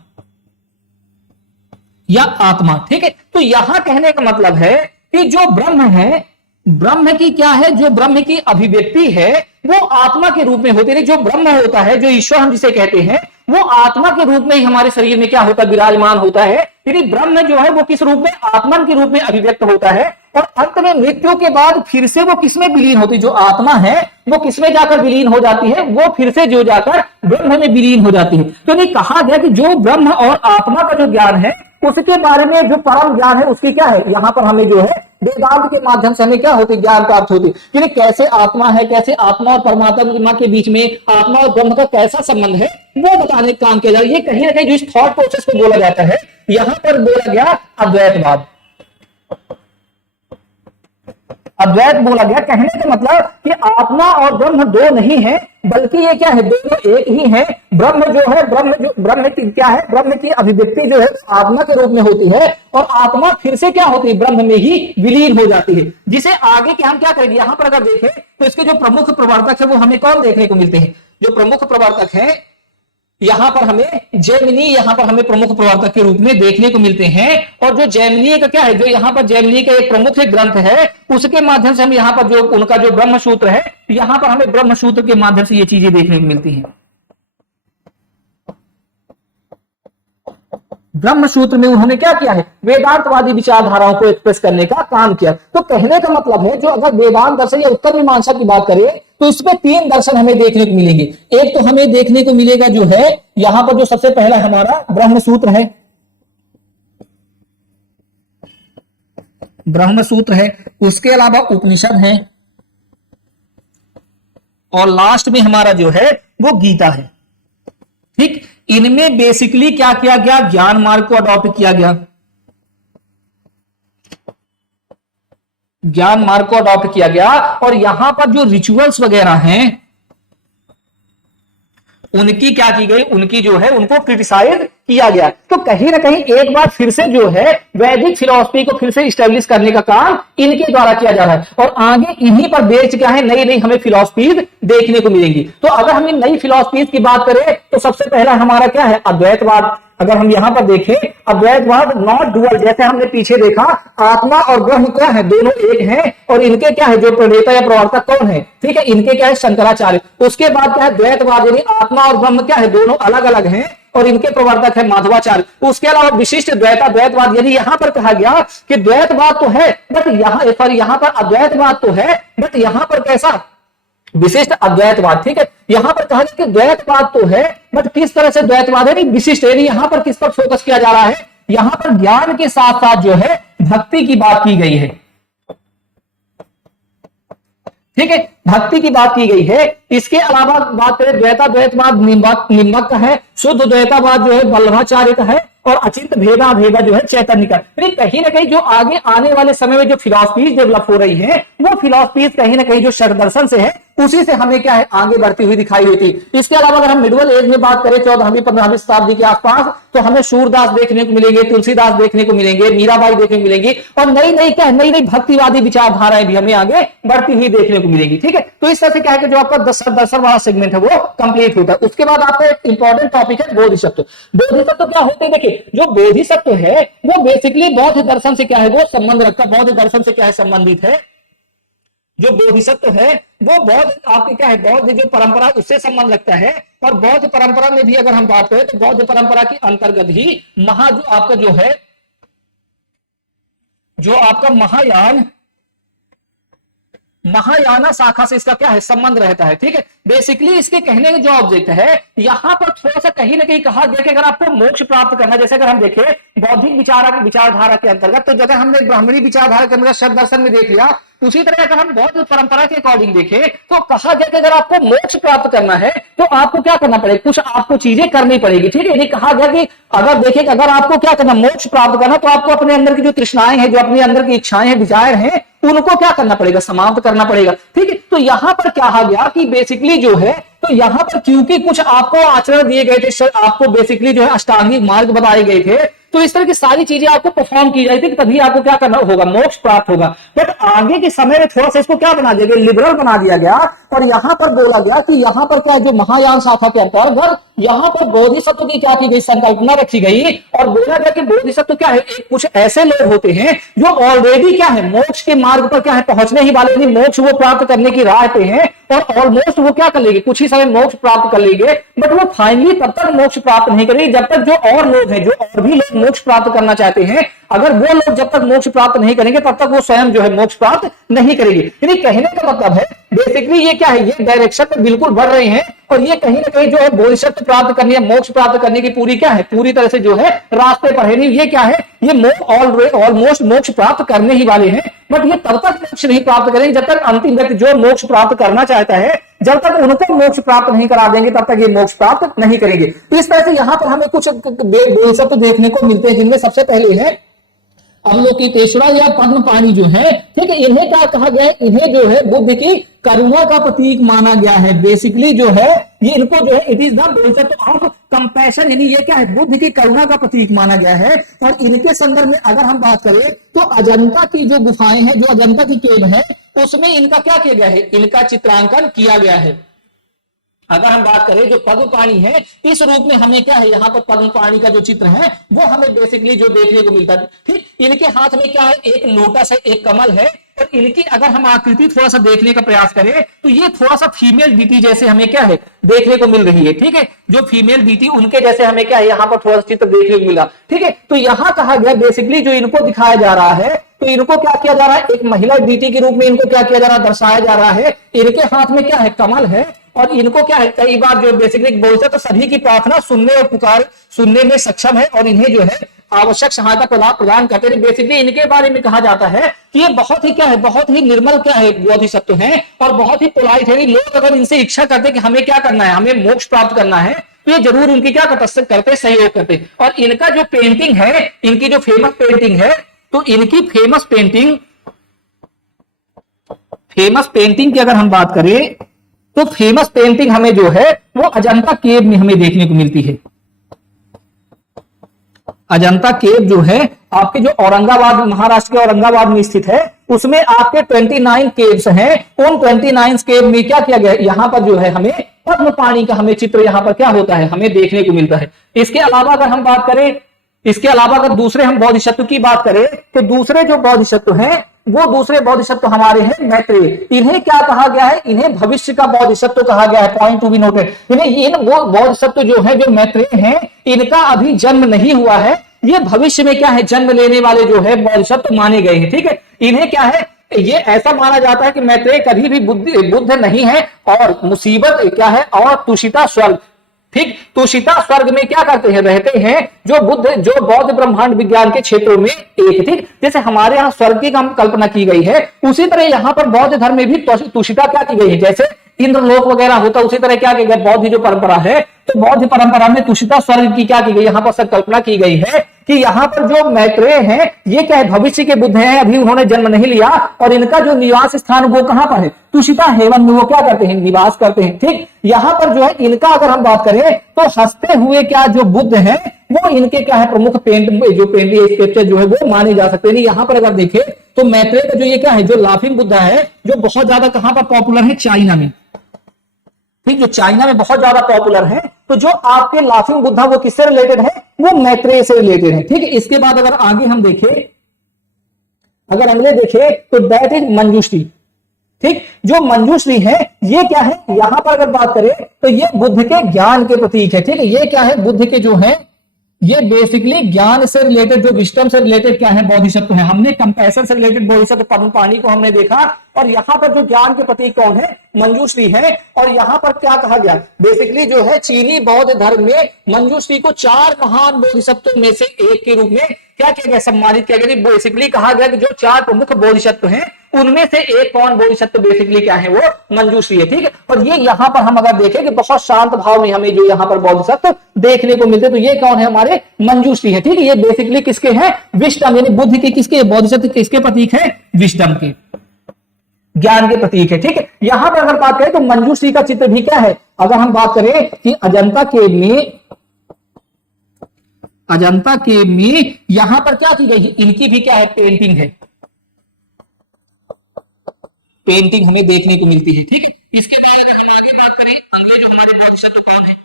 या आत्मा। ठीक है, तो यहां कहने का मतलब है कि जो ब्रह्म है, ब्रह्म की क्या है, जो ब्रह्म की अभिव्यक्ति है वो आत्मा के रूप में होती है। जो ब्रह्म होता है, जो ईश्वर हम जिसे कहते हैं, वो आत्मा के रूप में ही हमारे शरीर में क्या होता है, विराजमान होता है। यानी ब्रह्म जो है वो किस रूप में, आत्मन के रूप में अभिव्यक्त होता है। और अंत में मृत्यु के बाद फिर से वो किसमें विलीन होती है, जो आत्मा है वो किसमें जाकर विलीन हो जाती है, वो फिर से जो जाकर ब्रह्म में विलीन हो जाती है। तो ये कहा गया कि जो ब्रह्म और आत्मा का जो ज्ञान है, उसके बारे में जो परम ज्ञान है उसकी क्या है, यहां पर हमें जो है वेदांत के माध्यम से हमें क्या होती, ज्ञान प्राप्त होती है। कैसे आत्मा है, कैसे आत्मा और परमात्मा के बीच में, आत्मा और ब्रह्म का कैसा संबंध है, वो बताने का काम किया जा रहा है। ये कहीं ना कहीं जो इस थॉट प्रोसेस को बोला जाता है, यहां पर बोला गया अद्वैतवाद। अद्वैत बोला गया, कहने का मतलब कि आत्मा और ब्रह्म दो नहीं है, बल्कि ये क्या है, दोनों एक ही है। ब्रह्म जो है, ब्रह्म की क्या है, ब्रह्म की अभिव्यक्ति जो है आत्मा के रूप में होती है, और आत्मा फिर से क्या होती है, ब्रह्म में ही विलीन हो जाती है। जिसे आगे के हम क्या करेंगे, यहां पर अगर देखें तो इसके जो प्रमुख प्रवर्तक है वो हमें कौन देखने को मिलते हैं, जो प्रमुख प्रवर्तक है यहां पर हमें जैमिनी, यहां पर हमें प्रमुख प्रवर्तक के रूप में देखने को मिलते हैं। और जो जैमिनी का क्या है, जो यहां पर जैमिनी का एक प्रमुख ग्रंथ है, उसके माध्यम से हम यहां पर जो उनका जो ब्रह्म सूत्र है, यहां पर हमें ब्रह्म सूत्र के माध्यम से ये चीजें देखने को मिलती हैं। ब्रह्म सूत्र में उन्होंने क्या किया है, वेदांतवादी विचारधाराओं को एक्सप्रेस करने का काम किया। तो कहने का मतलब है, जो अगर वेदांत दर्शन या उत्तर मीमांसा की बात करें तो इसमें तीन दर्शन हमें देखने को मिलेंगे। एक तो हमें देखने को मिलेगा जो है यहां पर जो सबसे पहला हमारा ब्रह्म सूत्र है, ब्रह्म सूत्र है, उसके अलावा उपनिषद है, और लास्ट में हमारा जो है वो गीता है। ठीक, इनमें बेसिकली क्या किया गया, ज्ञान मार्ग को अडॉप्ट किया गया, ज्ञान मार्ग को अडॉप्ट किया गया। और यहां पर जो रिचुअल्स वगैरह हैं उनकी क्या की गई, उनकी जो है उनको क्रिटिसाइज किया गया। तो कहीं ना कहीं एक बार फिर से जो है वैदिक फिलॉसफी को फिर से इस्टेब्लिश करने का काम इनके द्वारा किया जा रहा है। और आगे इन्हीं पर बेस्ड क्या है, नई नई हमें फिलॉसफीज देखने को मिलेंगी। तो अगर हम इन नई फिलॉसफीज की बात करें तो सबसे पहला हमारा क्या है, अद्वैतवाद। अगर हम यहां पर देखें अद्वैतवाद नॉट डुअल, जैसे हमने पीछे देखा आत्मा और ब्रह्म क्या है, दोनों एक हैं और इनके क्या है जो प्रणेता या प्रवर्तक कौन है, ठीक है, इनके क्या है शंकराचार्य। उसके बाद क्या है द्वैतवाद, यानी आत्मा और ब्रह्म क्या है दोनों अलग अलग हैं और इनके प्रवर्तक है माधवाचार्य। उसके अलावा विशिष्ट द्वैतवाद, यानी यहां पर कहा गया कि द्वैतवाद तो है बट यहां पर अद्वैतवाद तो है बट यहां पर कैसा विशिष्ट अद्वैतवाद, ठीक है। यहां पर कहा कि द्वैतवाद तो है बट किस तरह से द्वैतवाद है, विशिष्ट, यानी यहां पर किस पर फोकस किया जा रहा है, यहां पर ज्ञान के साथ साथ जो है भक्ति की बात की गई है, ठीक है, भक्ति की बात की गई है। इसके अलावा बात करें द्वैतवाद निम्बक का है, शुद्ध द्वैतवाद जो है वल्लभाचार्य का है और अचिंत भेदा जो है चैतन्य का। कहीं ना कहीं जो आगे आने वाले समय में जो फिलॉसफीज डेवलप हो रही है वो फिलॉसफीज कहीं ना कहीं जो शरद दर्शन से है उसी से हमें क्या है आगे बढ़ती हुई दिखाई देती। इसके अलावा अगर हम मिडल एज में बात करें 14वीं 15वीं शताब्दी के आसपास, तो हमें सूरदास देखने को मिलेंगे, तुलसीदास देखने को मिलेंगे, मीराबाई देखने को मिलेंगी और नई नई भक्तिवादी विचारधाराएं भी हमें आगे बढ़ती हुई देखने को मिलेगी, ठीक है। तो इस तरह से क्या है कि जो आपका दर्शन वाला सेगमेंट है वो कंप्लीट होता है। उसके बाद आपका एक इंपॉर्टेंट टॉपिक है बोधिसत्व। बोधिसत्व क्या होते हैं, देखिए जो बोधिसत्व है वो बेसिकली बौद्ध दर्शन से क्या है वो संबंध रखता है, बौद्ध दर्शन से क्या है संबंधित है। जो बोधिसत्व है वो बौद्ध आपके क्या है बौद्ध जो परंपरा उससे संबंध रखता है और बौद्ध परंपरा में भी अगर हम बात करें तो बौद्ध परंपरा के अंतर्गत ही जो आपका जो है जो आपका महायाना शाखा से इसका क्या है संबंध रहता है, ठीक है। बेसिकली इसके कहने का जो ऑब्जेक्ट है यहां पर थोड़ा सा कहीं ना कहीं कहा गया कि अगर आपको मोक्ष प्राप्त करना, जैसे अगर हम देखें बौद्धिक विचारधारा के अंतर्गत, तो अगर हमने ब्राह्मणी विचारधारा के अंतर्गत शरद दर्शन में देख लिया, उसी तरह अगर हम बौद्ध परंपरा के अकॉर्डिंग देखें तो कहा गया कि अगर आपको मोक्ष प्राप्त करना है तो आपको क्या करना पड़ेगा, कुछ आपको चीजें करनी पड़ेगी, ठीक है। यानी कहा गया कि अगर देखें कि अगर आपको क्या करना मोक्ष प्राप्त करना तो आपको अपने अंदर की जो तृष्णाएं हैं, जो अपने अंदर की इच्छाएं हैं, डिजायर हैं, उनको क्या करना पड़ेगा, समाप्त करना पड़ेगा, ठीक है। तो यहां पर कहा गया कि बेसिकली जो है तो यहां पर क्योंकि कुछ आपको आचरण दिए गए थे, आपको बेसिकली जो है अष्टांगिक मार्ग बताए गए थे, तो इस तरह की सारी चीजें आपको परफॉर्म की जाती थी, तभी आपको क्या करना होगा मोक्ष प्राप्त होगा। बट आगे के समय में थोड़ा सा इसको क्या बना दिया गया, लिबरल बना दिया गया और यहां पर बोला गया कि यहां पर क्या है जो महायान शाखा के अंतर्गत यहां पर बोधिसत्व की क्या की गई, संकल्पना रखी गई और बोला गया कि बोधिसत्व क्या है, कुछ ऐसे लोग होते हैं जो ऑलरेडी क्या है मोक्ष के मार्ग पर क्या है पहुंचने ही वाले, मोक्ष वो प्राप्त करने की राह पे हैं और ऑलमोस्ट वो क्या कर लेंगे, कुछ ही समय मोक्ष प्राप्त कर लेंगे, बट वो फाइनली तब तक मोक्ष प्राप्त नहीं करेंगे जब तक जो और लोग हैं, जो और भी लोग मोक्ष प्राप्त करना चाहते हैं, अगर वो लोग जब तक मोक्ष प्राप्त नहीं करेंगे तब तक वो स्वयं जो है मोक्ष प्राप्त नहीं करेंगे। यानी कहने का मतलब है बेसिकली ये क्या है, ये डायरेक्शन में बिल्कुल बढ़ रहे हैं और ये कहीं ना कहीं जो है बोधिसत्व प्राप्त करनी है, मोक्ष प्राप्त करने की पूरी क्या है, पूरी तरह से जो है रास्ते पर है। नहीं ये क्या है, ये ऑलमोस्ट मोक्ष प्राप्त करने ही वाले हैं, बट ये तब तक मोक्ष नहीं प्राप्त करेंगे जब तक अंतिम व्यक्ति जो मोक्ष प्राप्त करना चाहता है, जब तक उनको मोक्ष प्राप्त नहीं करा देंगे तब तक ये मोक्ष प्राप्त नहीं करेंगे। तो इस तरह से यहां पर हमें कुछ बोधिसत्व देखने को मिलते हैं, जिनमें सबसे पहले है अवलोकितेश्वरा या पद्मपाणि जो है, ठीक है। इन्हें क्या कहा गया है, इन्हें जो है बुद्ध की करुणा का प्रतीक माना गया है। बेसिकली जो है ये इनको जो है it is the Bodhisattva of compassion, यानी ये क्या है बुद्ध की करुणा का प्रतीक माना गया है। और इनके संदर्भ में अगर हम बात करें तो अजंता की जो गुफाएं हैं, जो अजंता की केव है, उसमें इनका क्या किया गया है, इनका चित्रांकन किया गया है। अगर हम बात करें जो पद्मपाणि है, इस रूप में हमें क्या है यहाँ पर पद्मपाणि का जो चित्र है वो हमें बेसिकली जो देखने को मिलता है, ठीक। इनके हाथ में क्या है, एक लोटस है, एक कमल है और इनकी अगर हम आकृति थोड़ा सा देखने का प्रयास करें तो ये थोड़ा सा फीमेल बीटी जैसे हमें क्या है देखने को मिल रही है, ठीक है। जो फीमेल बीटी उनके जैसे हमें क्या है यहाँ पर थोड़ा सा चित्र देखने को मिला, ठीक है। तो यहाँ कहा गया बेसिकली जो इनको दिखाया जा रहा है, तो इनको क्या किया जा रहा है, एक महिला बीटी के रूप में इनको क्या किया जा रहा है, दर्शाया जा रहा है। इनके हाथ में क्या है, कमल है और इनको क्या है, कई बार जो बेसिकली बोलते हैं तो सभी की प्रार्थना सुनने और पुकार सुनने में सक्षम है और इन्हें जो है आवश्यक सहायता प्रदान करते हैं। बेसिकली इनके बारे में कहा जाता है कि ये बहुत ही क्या है, बहुत ही निर्मल क्या है बोधिसत्व हैं और बहुत ही पोलाइट है। लोग अगर इनसे इच्छा करते हैं कि हमें क्या करना है, हमें मोक्ष प्राप्त करना है, तो ये जरूर उनकी क्या करते, सहयोग करते। और इनका जो पेंटिंग है, इनकी जो फेमस पेंटिंग है, तो इनकी फेमस पेंटिंग की अगर हम बात करें तो फेमस पेंटिंग हमें जो है वो अजंता केव में हमें देखने को मिलती है। अजंता केव जो है आपके जो औरंगाबाद, महाराष्ट्र के औरंगाबाद में स्थित है, उसमें आपके 29 केव्स हैं। उन 29 केव में क्या किया गया है, यहां पर जो है हमें पद्म पाणी का हमें चित्र यहाँ पर क्या होता है, हमें देखने को मिलता है। इसके अलावा अगर हम बात करें, इसके अलावा अगर दूसरे हम बोधिसत्व की बात करें, तो दूसरे जो बोधिसत्व हैं वो दूसरे बोधिसत्व हमारे हैं मैत्रेय। इन्हें क्या कहा गया है, इन्हें भविष्य का बोधिसत्व कहा गया है, पॉइंट टू बी नोटेड। इन्हें इन वो बोधिसत्व जो है, जो मैत्रेय हैं, इनका अभी जन्म नहीं हुआ है, ये भविष्य में क्या है, जन्म लेने वाले जो है बोधिसत्व माने गए हैं। ठीक है, इन्हें क्या है, ये ऐसा माना जाता है कि मैत्रेय कभी भी बुद्ध नहीं है, और मुसीबत क्या है, और तुषिता स्वर्ग। ठीक, तुषिता स्वर्ग में क्या करते हैं, रहते हैं जो बुद्ध, जो बौद्ध ब्रह्मांड विज्ञान के क्षेत्रों में एक। ठीक, जैसे हमारे यहाँ स्वर्ग की कल्पना की गई है, उसी तरह यहाँ पर बौद्ध धर्म में भी तुषिता क्या की गई है, जैसे इंद्रलोक वगैरह होता, उसी तरह क्या किया गया, बौद्ध जो परंपरा है, तो बौद्ध परंपरा में तुषिता स्वर्ग की क्या की गई, यहाँ पर संकल्पना की गई है कि यहाँ पर जो मैत्रेय हैं, ये क्या है, भविष्य के बुद्ध हैं, अभी उन्होंने जन्म नहीं लिया, और इनका जो निवास स्थान वो कहां पर है, तुषिता हेवन में वो क्या करते हैं, निवास करते हैं। ठीक, यहाँ पर जो है इनका अगर हम बात करें तो हंसते हुए क्या जो बुद्ध हैं, वो इनके क्या है, प्रमुख पेंटिंग स्कल्पचर जो है वो माने जा सकते हैं। यहाँ पर अगर देखें तो मैत्रेय का जो ये क्या है, जो लाफिंग बुद्धा है, जो बहुत ज्यादा कहां पर पॉपुलर है, चाइना में। ठीक, जो चाइना में बहुत ज्यादा पॉपुलर है, तो जो आपके लाफिंग बुद्धा वो किससे रिलेटेड है, वो मैत्रेय से रिलेटेड है। ठीक है, इसके बाद अगर आगे हम देखें, अगर अगले देखें तो दैट इज मंजूश्री। ठीक, जो मंजूश्री है ये क्या है, यहां पर अगर बात करें तो ये बुद्ध के ज्ञान के प्रतीक है। ठीक है, ये क्या है, बुद्ध के जो है ये बेसिकली ज्ञान से रिलेटेड, जो विस्डम से रिलेटेड क्या है, बोधिसत्व है। हमने कंपैशन से रिलेटेड बोधिसत्व पद्म पाणी को हमने देखा, और यहाँ पर जो ज्ञान के प्रतीक कौन है, मंजूश्री है। और यहाँ पर क्या कहा गया, बेसिकली जो है चीनी बौद्ध धर्म में मंजूश्री को 4 महान बोधिसत्वों में से एक के रूप में क्या किया गया, सम्मानित किया गया। बेसिकली कहा गया कि जो 4 प्रमुख बोधिसत्व हैं, उनमें से एक कौन बोधिसत्व बेसिकली क्या है, वो मंजूश्री है। ठीक है, और ये यहाँ पर हम अगर देखें कि बहुत शांत भाव में हमें जो यहाँ पर बोधिसत्व देखने को मिलते, तो ये कौन है, हमारे मंजूश्री है। ठीक है, ये बेसिकली किसके हैं, विस्डम, यानी बुद्ध के किसके, बोधिसत्व किसके प्रतीक है, विस्डम के, ज्ञान के प्रतीक है। ठीक है, यहां पर अगर बात करें तो मंजूश्री का चित्र भी क्या है, अगर हम बात करें कि अजंता केव में यहां पर क्या की गई है, इनकी भी क्या है, पेंटिंग है, पेंटिंग हमें देखने को मिलती है। ठीक है, इसके बाद अगर हम आगे बात करें, अगले जो हमारे बोधिसत्व कौन है,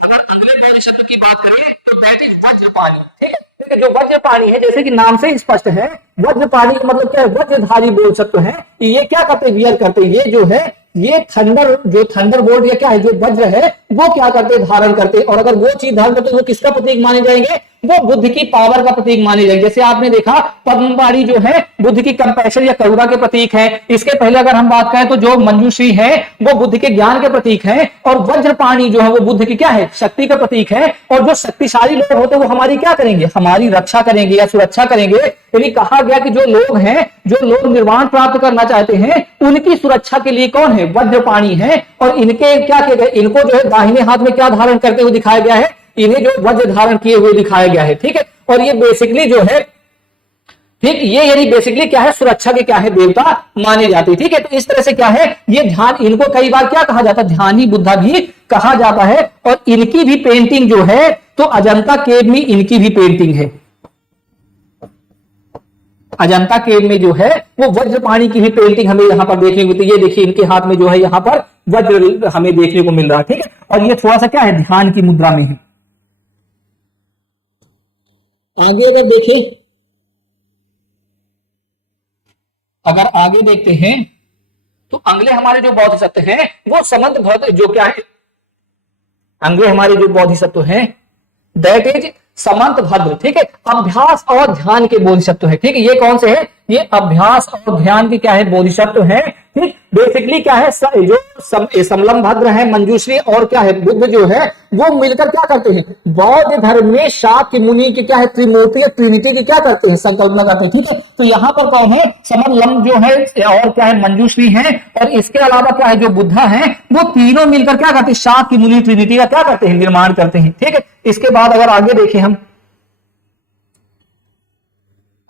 अगर अगले बोधिसत्व की बात करें तो दैट इज वज्रपाणी। ठीक है, जो वज्रपाणी है, जैसे कि नाम से ही स्पष्ट है, वज्रपाणी का मतलब क्या है, वज्रधारी बोधिसत्व है। ये क्या करते, वियर करते, ये जो है ये थंडर बोल्ट या क्या है, जो वज्र है वो क्या करते, धारण करते। और अगर वो चीज धारण करते वो किसका प्रतीक माने जाएंगे, वो बुद्ध की पावर का प्रतीक माने जाएंगे। जैसे आपने देखा पद्म पाणी जो है बुद्ध की कंपैशन या करुणा के प्रतीक है। इसके पहले अगर हम बात करें तो जो मंजूश्री है वो बुद्ध के ज्ञान के प्रतीक है, और वज्रपाणी जो है वो बुद्ध की क्या है, शक्ति का प्रतीक है। और जो शक्तिशाली लोग होते हैं वो हमारी क्या करेंगे, हमारी रक्षा करेंगे या सुरक्षा करेंगे। यानी कहा गया कि जो लोग हैं, जो लोग निर्वाण प्राप्त करना चाहते हैं, उनकी सुरक्षा के लिए कौन है, वज्रपाणी है। और इनके क्या किया गया, इनको जो है दाहिने हाथ में क्या धारण करते हुए दिखाया गया है, इन्हें जो वज्र धारण किए हुए दिखाया गया है। ठीक है, और ये बेसिकली जो है, ठीक, ये यानी बेसिकली क्या है, सुरक्षा के क्या है, देवता माने जाते हैं। ठीक है, तो इस तरह से क्या है, ये ध्यान, इनको कई बार क्या कहा जाता है, ध्यानी बुद्धा भी कहा जाता है। और इनकी भी पेंटिंग जो है, तो अजंता केव में इनकी भी पेंटिंग है। अजंता केव में जो है वो वज्रपाणी की भी पेंटिंग हमें यहाँ पर देखने को मिलती है। ये देखिए इनके हाथ में जो है यहाँ पर वज्र हमें देखने को मिल रहा है। ठीक है, और ये थोड़ा सा क्या है, ध्यान की मुद्रा में है। आगे अगर देखें, अगर आगे देखते हैं तो अगले हमारे जो बोधिसत्व हैं वो समंत भद्र, जो क्या है, अगले हमारे जो बोधिसत्व हैं दैट इज समंत भद्र। ठीक है, अभ्यास और ध्यान के बोधिसत्व है। ठीक है, ये कौन से है, ये अभ्यास और ध्यान के क्या है, बोधिसत्व है। ठीक, बेसिकली क्या है, जो समलम भद्र है, मंजूश्री और क्या है, बुद्ध जो है वो मिलकर क्या करते हैं, बौद्ध धर्म में शाक्य मुनि की क्या है, त्रिमूर्ति या ट्रिनिटी की क्या करते हैं, संकल्पना करते हैं। ठीक है, तो यहाँ पर कौन है, समलम जो है और क्या है, मंजूश्री है। और इसके अलावा क्या है, जो बुद्धा है वो तीनों मिलकर क्या करते हैं, शाक्य मुनि ट्रिनिटी का क्या करते हैं, निर्माण करते हैं। ठीक है, इसके बाद अगर आगे देखें हम,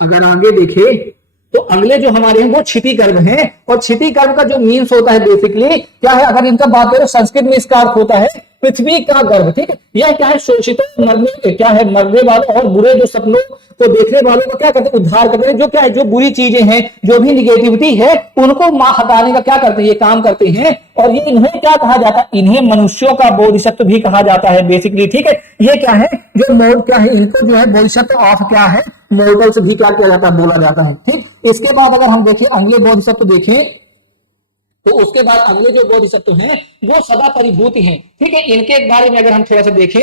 अगर आगे देखें तो अगले जो हमारे हैं वो क्षिति कर्म है। और क्षिति कर्म का जो मीन्स होता है बेसिकली क्या है, अगर इनका बात करें संस्कृत में इसका अर्थ होता है पृथ्वी का गर्भ, ठीक है। यह क्या है, शोषितों, मरने क्या है, मरने वालों और बुरे जो सपनों को देखने वालों का क्या करते हैं, उद्धार करते हैं। जो क्या है, जो बुरी चीजें हैं, जो भी निगेटिविटी है, उनको हटाने का क्या करते हैं, ये काम करते हैं। और ये इन्हें क्या कहा जाता है, इन्हें मनुष्यों का बोधिसत्व भी कहा जाता है बेसिकली, ठीक है। ये क्या है, जो मोड क्या है, इनको जो है बोधिसत्व ऑफ क्या है, मोर्टल्स भी क्या किया जाता है, बोला जाता है, ठीक। इसके बाद अगर हम देखें अगले बोधिसत्व देखें, तो उसके बाद अगले जो बोधिसत्व हैं वो सदा परिभूति हैं, ठीक है। इनके बारे में अगर हम थोड़ा सा देखें,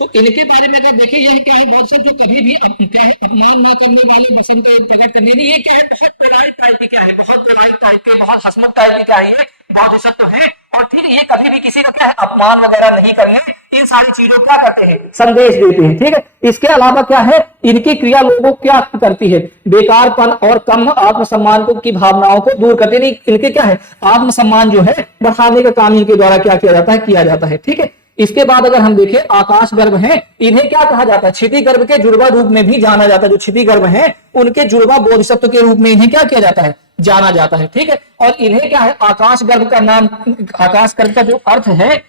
तो इनके बारे में अगर देखें, ये क्या है, बोधिसत्व जो कभी भी क्या है, अपमान ना करने वाले, बसंत प्रकट करने, ये क्या है, बहुत प्रलय टाइप के क्या है, बहुत प्रलय टाइप के, बहुत हसमत टाइप के क्या है, ये बोधिसत्व है। और ठीक है, ये कभी भी किसी का क्या है, अपमान वगैरह नहीं करेंगे, इन सारी चीजों क्या करते हैं, संदेश देते हैं, ठीक है। इसके अलावा क्या है, इनकी क्रिया लोगों को क्या करती है, बेकारपन और कम आत्मसम्मान को की भावनाओं को दूर करती है। इनके क्या है, आत्मसम्मान जो है बढ़ाने का काम इनके द्वारा क्या किया जाता है, किया जाता है, ठीक है। इसके बाद अगर हम देखें आकाश गर्भ है, इन्हें क्या कहा जाता है, क्षिति गर्भ के जुड़वा रूप में भी जाना जाता है। जो क्षिति गर्भ है उनके जुड़वा बोधिसत्व के रूप में इन्हें क्या किया जाता है, जाना जाता है, ठीक है। और इन्हें क्या है, आकाश गर्भ का नाम, आकाश गर्भ का जो अर्थ है,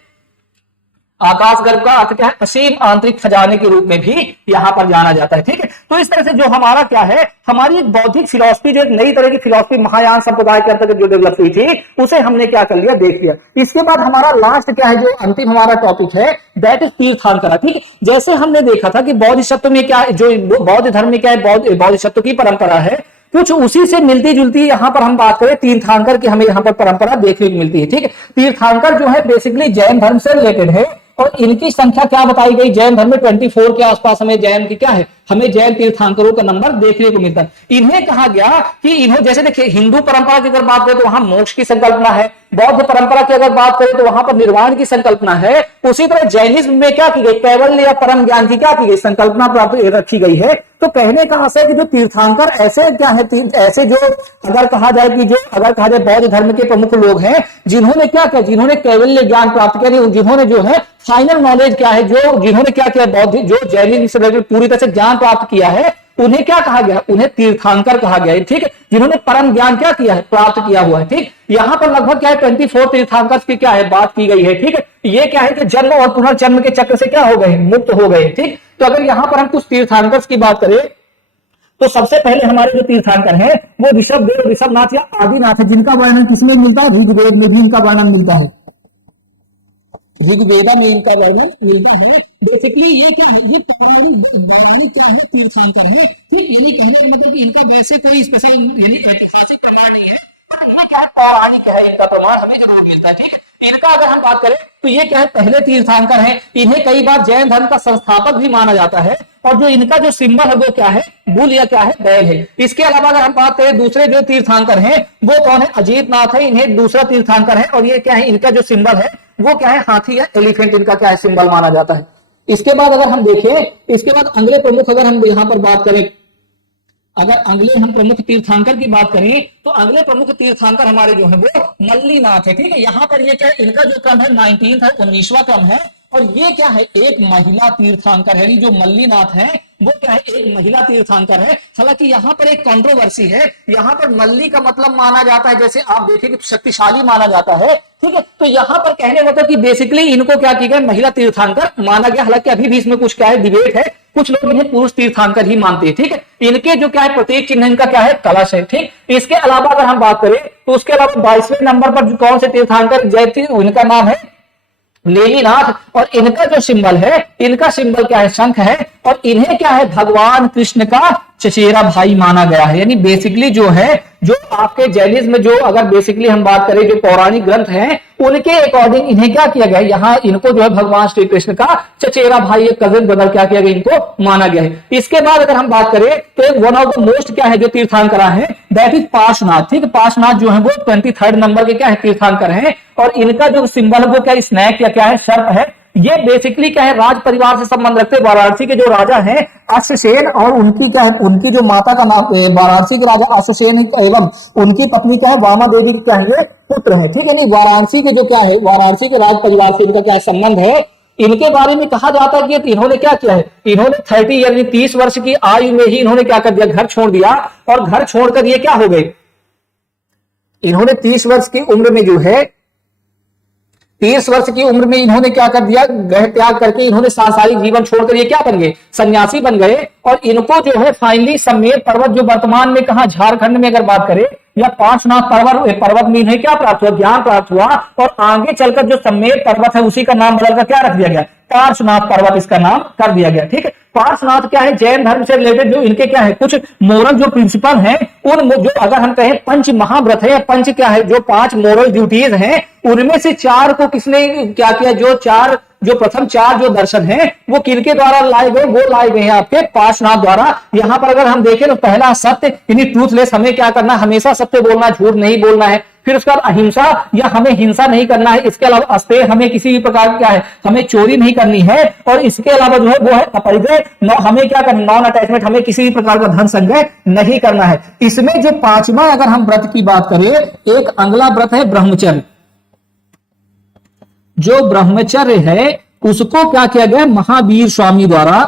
आकाश गर्भ का अर्थ क्या है, असीम आंतरिक खजाने के रूप में भी यहां पर जाना जाता है, ठीक है। तो इस तरह से जो हमारा क्या है, हमारी एक बौद्धिक फिलॉसफी, जो एक नई तरह की फिलॉसफी महायान संप्रदाय के अंतर्गत जो डेवलप हुई थी, उसे हमने क्या कर लिया, देख लिया। इसके बाद हमारा लास्ट क्या है, जो अंतिम हमारा टॉपिक है, दैट इज तीर्थांकरा, ठीक है। जैसे हमने देखा था कि बोधिसत्व में क्या, जो बौद्ध धर्म में क्या है, बोधिसत्व की परंपरा है, कुछ उसी से मिलती जुलती यहां पर हम बात करें तीर्थांकर की, हमें यहां पर परंपरा देखने को मिलती है, ठीक है। तीर्थांकर जो है बेसिकली जैन धर्म से रिलेटेड है, और इनकी संख्या क्या बताई गई, जैन धर्म में 24 के आसपास हमें जैन की क्या है, हमें जैन तीर्थांकरों का नंबर देखने को मिलता है। इन्हें कहा गया कि इन्हें, जैसे देखिए हिंदू परंपरा की अगर बात करें तो वहां मोक्ष की संकल्पना है, बौद्ध परंपरा की अगर बात करें तो वहां पर निर्वाण की संकल्पना है। उसी तरह जैनिज्म में क्या की गई, कैवल्य या परम ज्ञान की क्या की गई, संकल्पना प्राप्त रखी गई है। तो कहने का आशय कि जो तीर्थांकर ऐसे क्या है, ऐसे जो अगर कहा जाए कि जो अगर कहा जाए बौद्ध धर्म के प्रमुख लोग हैं, जिन्होंने क्या किया, जिन्होंने कैवल्य ज्ञान प्राप्त किया, जिन्होंने जो है फाइनल नॉलेज क्या है, जो जिन्होंने क्या किया, बौद्ध जो जैनिज्म से रिलेटेड पूरी तरह से ज्ञान प्राप्त किया है, उन्हें क्या कहा गया, उन्हें तीर्थांकर कहा गया है, ठीक है। जिन्होंने परम ज्ञान क्या किया है, प्राप्त किया हुआ है, ठीक। यहां पर लगभग क्या है 24 तीर्थांकर की क्या है, बात की गई है, ठीक है। ये क्या है कि जन्म और पुनर्जन्म के चक्र से क्या हो गए, मुक्त हो गए, ठीक। तो अगर यहां पर हम कुछ तीर्थांकर की बात करें, तो सबसे पहले हमारे जो तीर्थांकर हैं वो ऋषभदेव, ऋषभनाथ या आदिनाथ है, जिनका वर्णन किसमें मिलता है, ऋग्वेद में भी इनका वर्णन मिलता है, ऋग्वेदा में इनका वर्णन मिलता है। बेसिकली ये क्या है, ये पौराणिक क्या है, तीर्थांकर है, ठीक। यानी कहने का मतलब कि इनका वैसे कोई स्पेशल यानी ऐतिहासिक प्रमाण नहीं है, पर ये क्या है, पौराणिक है, इनका प्रमाण हमें जरूर मिलता है, ठीक है। इनका अगर हम बात करें तो ये क्या है, पहले तीर्थांकर है। इन्हें कई बार जैन धर्म का संस्थापक भी माना जाता है, और जो इनका जो सिंबल है वो क्या है, बुल या क्या है, बैल है। इसके अलावा अगर हम बात करें दूसरे जो तीर्थांकर हैं वो कौन है, अजीत नाथ है, इन्हें दूसरा तीर्थांकर है। और ये क्या है, इनका जो सिंबल है वो क्या है, हाथी या एलिफेंट इनका क्या है, सिंबल माना जाता है। इसके बाद अगर हम देखें, इसके बाद अगले प्रमुख अगर हम यहां पर बात करें, अगर अगले हम प्रमुख तीर्थांकर की बात करें, तो अगले प्रमुख तीर्थांकर हमारे जो है वो मल्लीनाथ है, ठीक है। यहाँ पर ये क्या है, इनका जो क्रम है 19 है, 19वां क्रम है। और ये क्या है, एक महिला तीर्थांकर है, जो मल्लीनाथ है वो क्या है, एक महिला तीर्थांकर है। हालांकि यहाँ पर एक कंट्रोवर्सी है, यहाँ पर मल्ली का मतलब माना जाता है, जैसे आप देखेंगे शक्तिशाली माना जाता है, ठीक है। तो यहाँ पर कहने मतलब कि बेसिकली इनको क्या किया गया, महिला तीर्थांकर माना गया। हालांकि अभी भी इसमें कुछ क्या है, डिबेट है, कुछ लोग इन्हें पुरुष तीर्थांकर ही मानते हैं, ठीक है। इनके जो क्या है, प्रतीक चिन्ह इनका क्या है, कलश है, ठीक। इसके अलावा अगर हम बात करें तो उसके अलावा 22वें नंबर पर कौन से तीर्थांकर जयती, इनका नाम है नेमिनाथ। और इनका जो सिंबल है, इनका सिंबल क्या है, शंख है। और इन्हें क्या है, भगवान कृष्ण का चचेरा भाई माना गया है। यानी बेसिकली जो है, जो आपके जैनिज्म में जो अगर बेसिकली हम बात करें, जो पौराणिक ग्रंथ हैं उनके अकॉर्डिंग इन्हें क्या किया गया है, यहाँ इनको जो है भगवान श्री कृष्ण का चचेरा भाई, एक कजिन ब्रदर क्या किया गया, इनको माना गया है। इसके बाद अगर हम बात करें तो एक वन ऑफ द मोस्ट क्या है, जो तीर्थांकरा है, दैट इज पार्श्वनाथ, ठीक है। पार्श्वनाथ जो है वो 23rd नंबर के क्या है, तीर्थांकर है। और इनका जो सिंबल है वो क्या, स्नैक या क्या है, सर्प है। ये बेसिकली क्या है, राज परिवार से संबंध रखते वाराणसी के जो राजा हैं अश्वसेन, और उनकी क्या है, उनकी जो माता का नाम वाराणसी के राजा अश्वसेन एवं उनकी पत्नी क्या है, वामा देवी के क्या है, ये पुत्र है, ठीक है। नहीं, वाराणसी के जो क्या है, वाराणसी के राज परिवार से इनका क्या है, संबंध है। इनके बारे में कहा जाता है कि इन्होंने क्या किया है, इन्होंने 30 यानी 30 वर्ष की आयु में ही इन्होंने क्या कर दिया, घर छोड़ दिया। और घर छोड़कर ये क्या हो गए, इन्होंने 30 वर्ष की उम्र में जो है 30 वर्ष की उम्र में इन्होंने क्या कर दिया, गृह त्याग करके इन्होंने सांसारिक जीवन छोड़कर ये क्या बन गए, सन्यासी बन गए। और इनको जो है फाइनली सम्मेद पर्वत, जो वर्तमान में कहा झारखंड में अगर बात करें, या पार्श्वनाथ पर्वत में इन्हें क्या प्राप्त हुआ, ज्ञान प्राप्त हुआ। और आगे चलकर जो सम्मेद पर्वत है उसी का नाम बदलकर क्या रख दिया गया, पार्श्वनाथ पर्वत इसका नाम कर दिया गया। ठीक है, पार्श्वनाथ क्या है, जैन धर्म से रिलेटेड जो इनके क्या है कुछ मोरल जो प्रिंसिपल हैं, उन जो अगर हम कहें पंच महाव्रत है, पंच क्या है, जो 5 मोरल ड्यूटीज हैं, उनमें से 4 को किसने क्या किया, जो प्रथम 4 जो दर्शन हैं वो किनके द्वारा लाए गए, वो लाए गए हैं आपके पार्श्वनाथ द्वारा। यहां पर अगर हम देखें तो पहला सत्य, यानी ट्रूथलेस, हमें क्या करना, हमेशा सत्य बोलना, झूठ नहीं बोलना है। फिर उसके बाद अहिंसा, या हमें हिंसा नहीं करना है। इसके अलावा अस्तेय, हमें किसी भी प्रकार क्या है, हमें चोरी नहीं करनी है। और इसके अलावा जो है वो है अपरिग्रह, हमें क्या करना, नॉन अटैचमेंट, हमें किसी भी प्रकार का धन संग्रह नहीं करना है। इसमें जो 5वां अगर हम व्रत की बात करें, एक अगला व्रत है ब्रह्मचर्य। जो ब्रह्मचर्य है उसको क्या किया गया, महावीर स्वामी द्वारा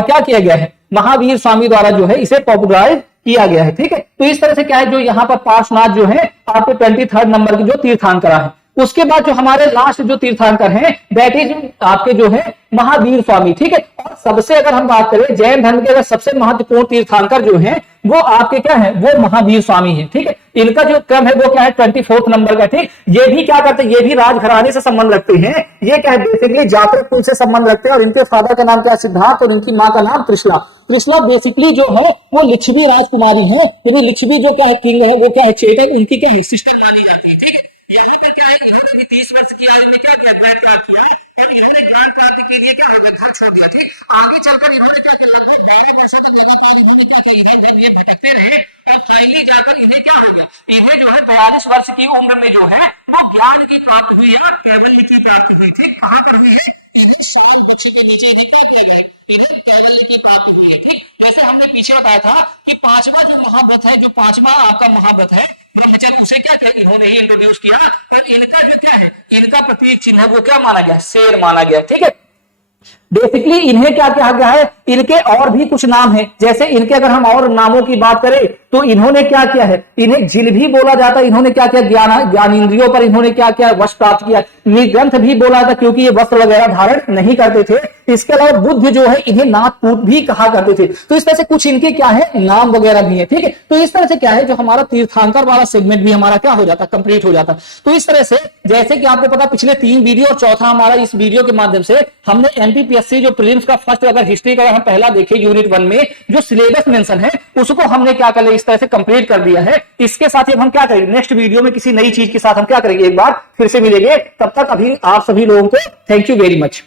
क्या किया गया है, महावीर स्वामी द्वारा जो है इसे पॉपुलराइज किया गया है। ठीक है, तो इस तरह से क्या है, जो यहाँ पर पार्श्वनाथ जो है आपके 23 नंबर की जो तीर्थांकर है। उसके बाद जो हमारे लास्ट जो तीर्थांकर हैं दैट इज आपके जो है महावीर स्वामी। ठीक है, और सबसे अगर हम बात करें जैन धर्म के अगर सबसे महत्वपूर्ण तीर्थांकर जो है वो आपके क्या है, वो महावीर स्वामी है। ठीक है, इनका जो क्रम है वो क्या है 24 नंबर का। ठीक, ये भी क्या करते हैं, ये भी राजघराने से संबंध रखते हैं। ये क्या है, बेसिकली जातक कुल से संबंध रखते हैं। और इनके फादर का नाम क्या है, सिद्धार्थ, और इनकी माँ का नाम त्रिशला। त्रिशला बेसिकली जो है वो लिच्छवी राजकुमारी है, यानी लिच्छवी जो क्या है किंग है, वो क्या है चेतक, उनकी क्या है सिस्टर मानी जाती है। ठीक है, यहाँ पर क्या है, इन्होंने भी 30 वर्ष की आयु में क्या किया, गृह त्याग किया, और इन्होंने ज्ञान प्राप्ति के लिए क्या हो गया, घर छोड़ दिया। ठीक, आगे चलकर इन्होंने क्या किया, लगभग 12 वर्षों तक लगातार इन्होंने क्या किया, इधर उधर ये भटकते रहे। और फाइनली जाकर इन्हें क्या हो गया, इन्हें जो है 42 वर्ष की उम्र में जो है वो ज्ञान की प्राप्ति हुई है, कैवल्य की प्राप्ति हुई। ठीक, कहां पर हुई है, इन्हें शाल वृक्ष के नीचे इन्हें क्या किया गया, इन्हें कैवल्य की प्राप्ति हुई है। ठीक, जैसे हमने पीछे बताया था कि 5वां जो महाव्रत है, जो 5वां आपका महाव्रत है ब्रह्मचर्य, उसे क्या किया, इन्होंने ही इंट्रोड्यूस किया। और इनका जो क्या है, इनका प्रतीक चिन्ह है वो क्या माना गया, शेर माना गया। ठीक है, बेसिकली इन्हें क्या कहा गया है, इनके और भी कुछ नाम है। जैसे इनके अगर हम और नामों की बात करें तो इन्होंने क्या किया है, इन्हें जिल भी बोला जाता है। इन्होंने क्या किया, ज्ञान इंद्रियों पर इन्होंने क्या किया, वश प्राप्त किया। निग्रंथ भी बोला था क्योंकि ये वस्त्र वगैरह धारण नहीं करते थे। इसके अलावा बुद्ध जो है इन्हें नाथपूत भी कहा करते थे। तो इस तरह से कुछ इनके क्या है, नाम वगैरह भी है। ठीक है, तो इस तरह से क्या है, जो हमारा तीर्थांकर वाला सेगमेंट भी हमारा क्या हो जाता, कंप्लीट हो जाता। तो इस तरह से जैसे कि आपको पता पिछले 3 वीडियो और चौथा हमारा इस वीडियो के माध्यम से हमने एमपीपीएससी जो प्रीलिम्स का फर्स्ट अगर हिस्ट्री का हम पहला देखे यूनिट 1 में जो सिलेबस मेंशन है उसको हमने क्या कर लिया, इस तरह से कंप्लीट कर दिया है। इसके साथ ही हम क्या करेंगे, नेक्स्ट वीडियो में किसी नई चीज के साथ हम क्या करेंगे, एक बार फिर से मिलेंगे। तब तक अभी आप सभी लोगों को थैंक यू वेरी मच।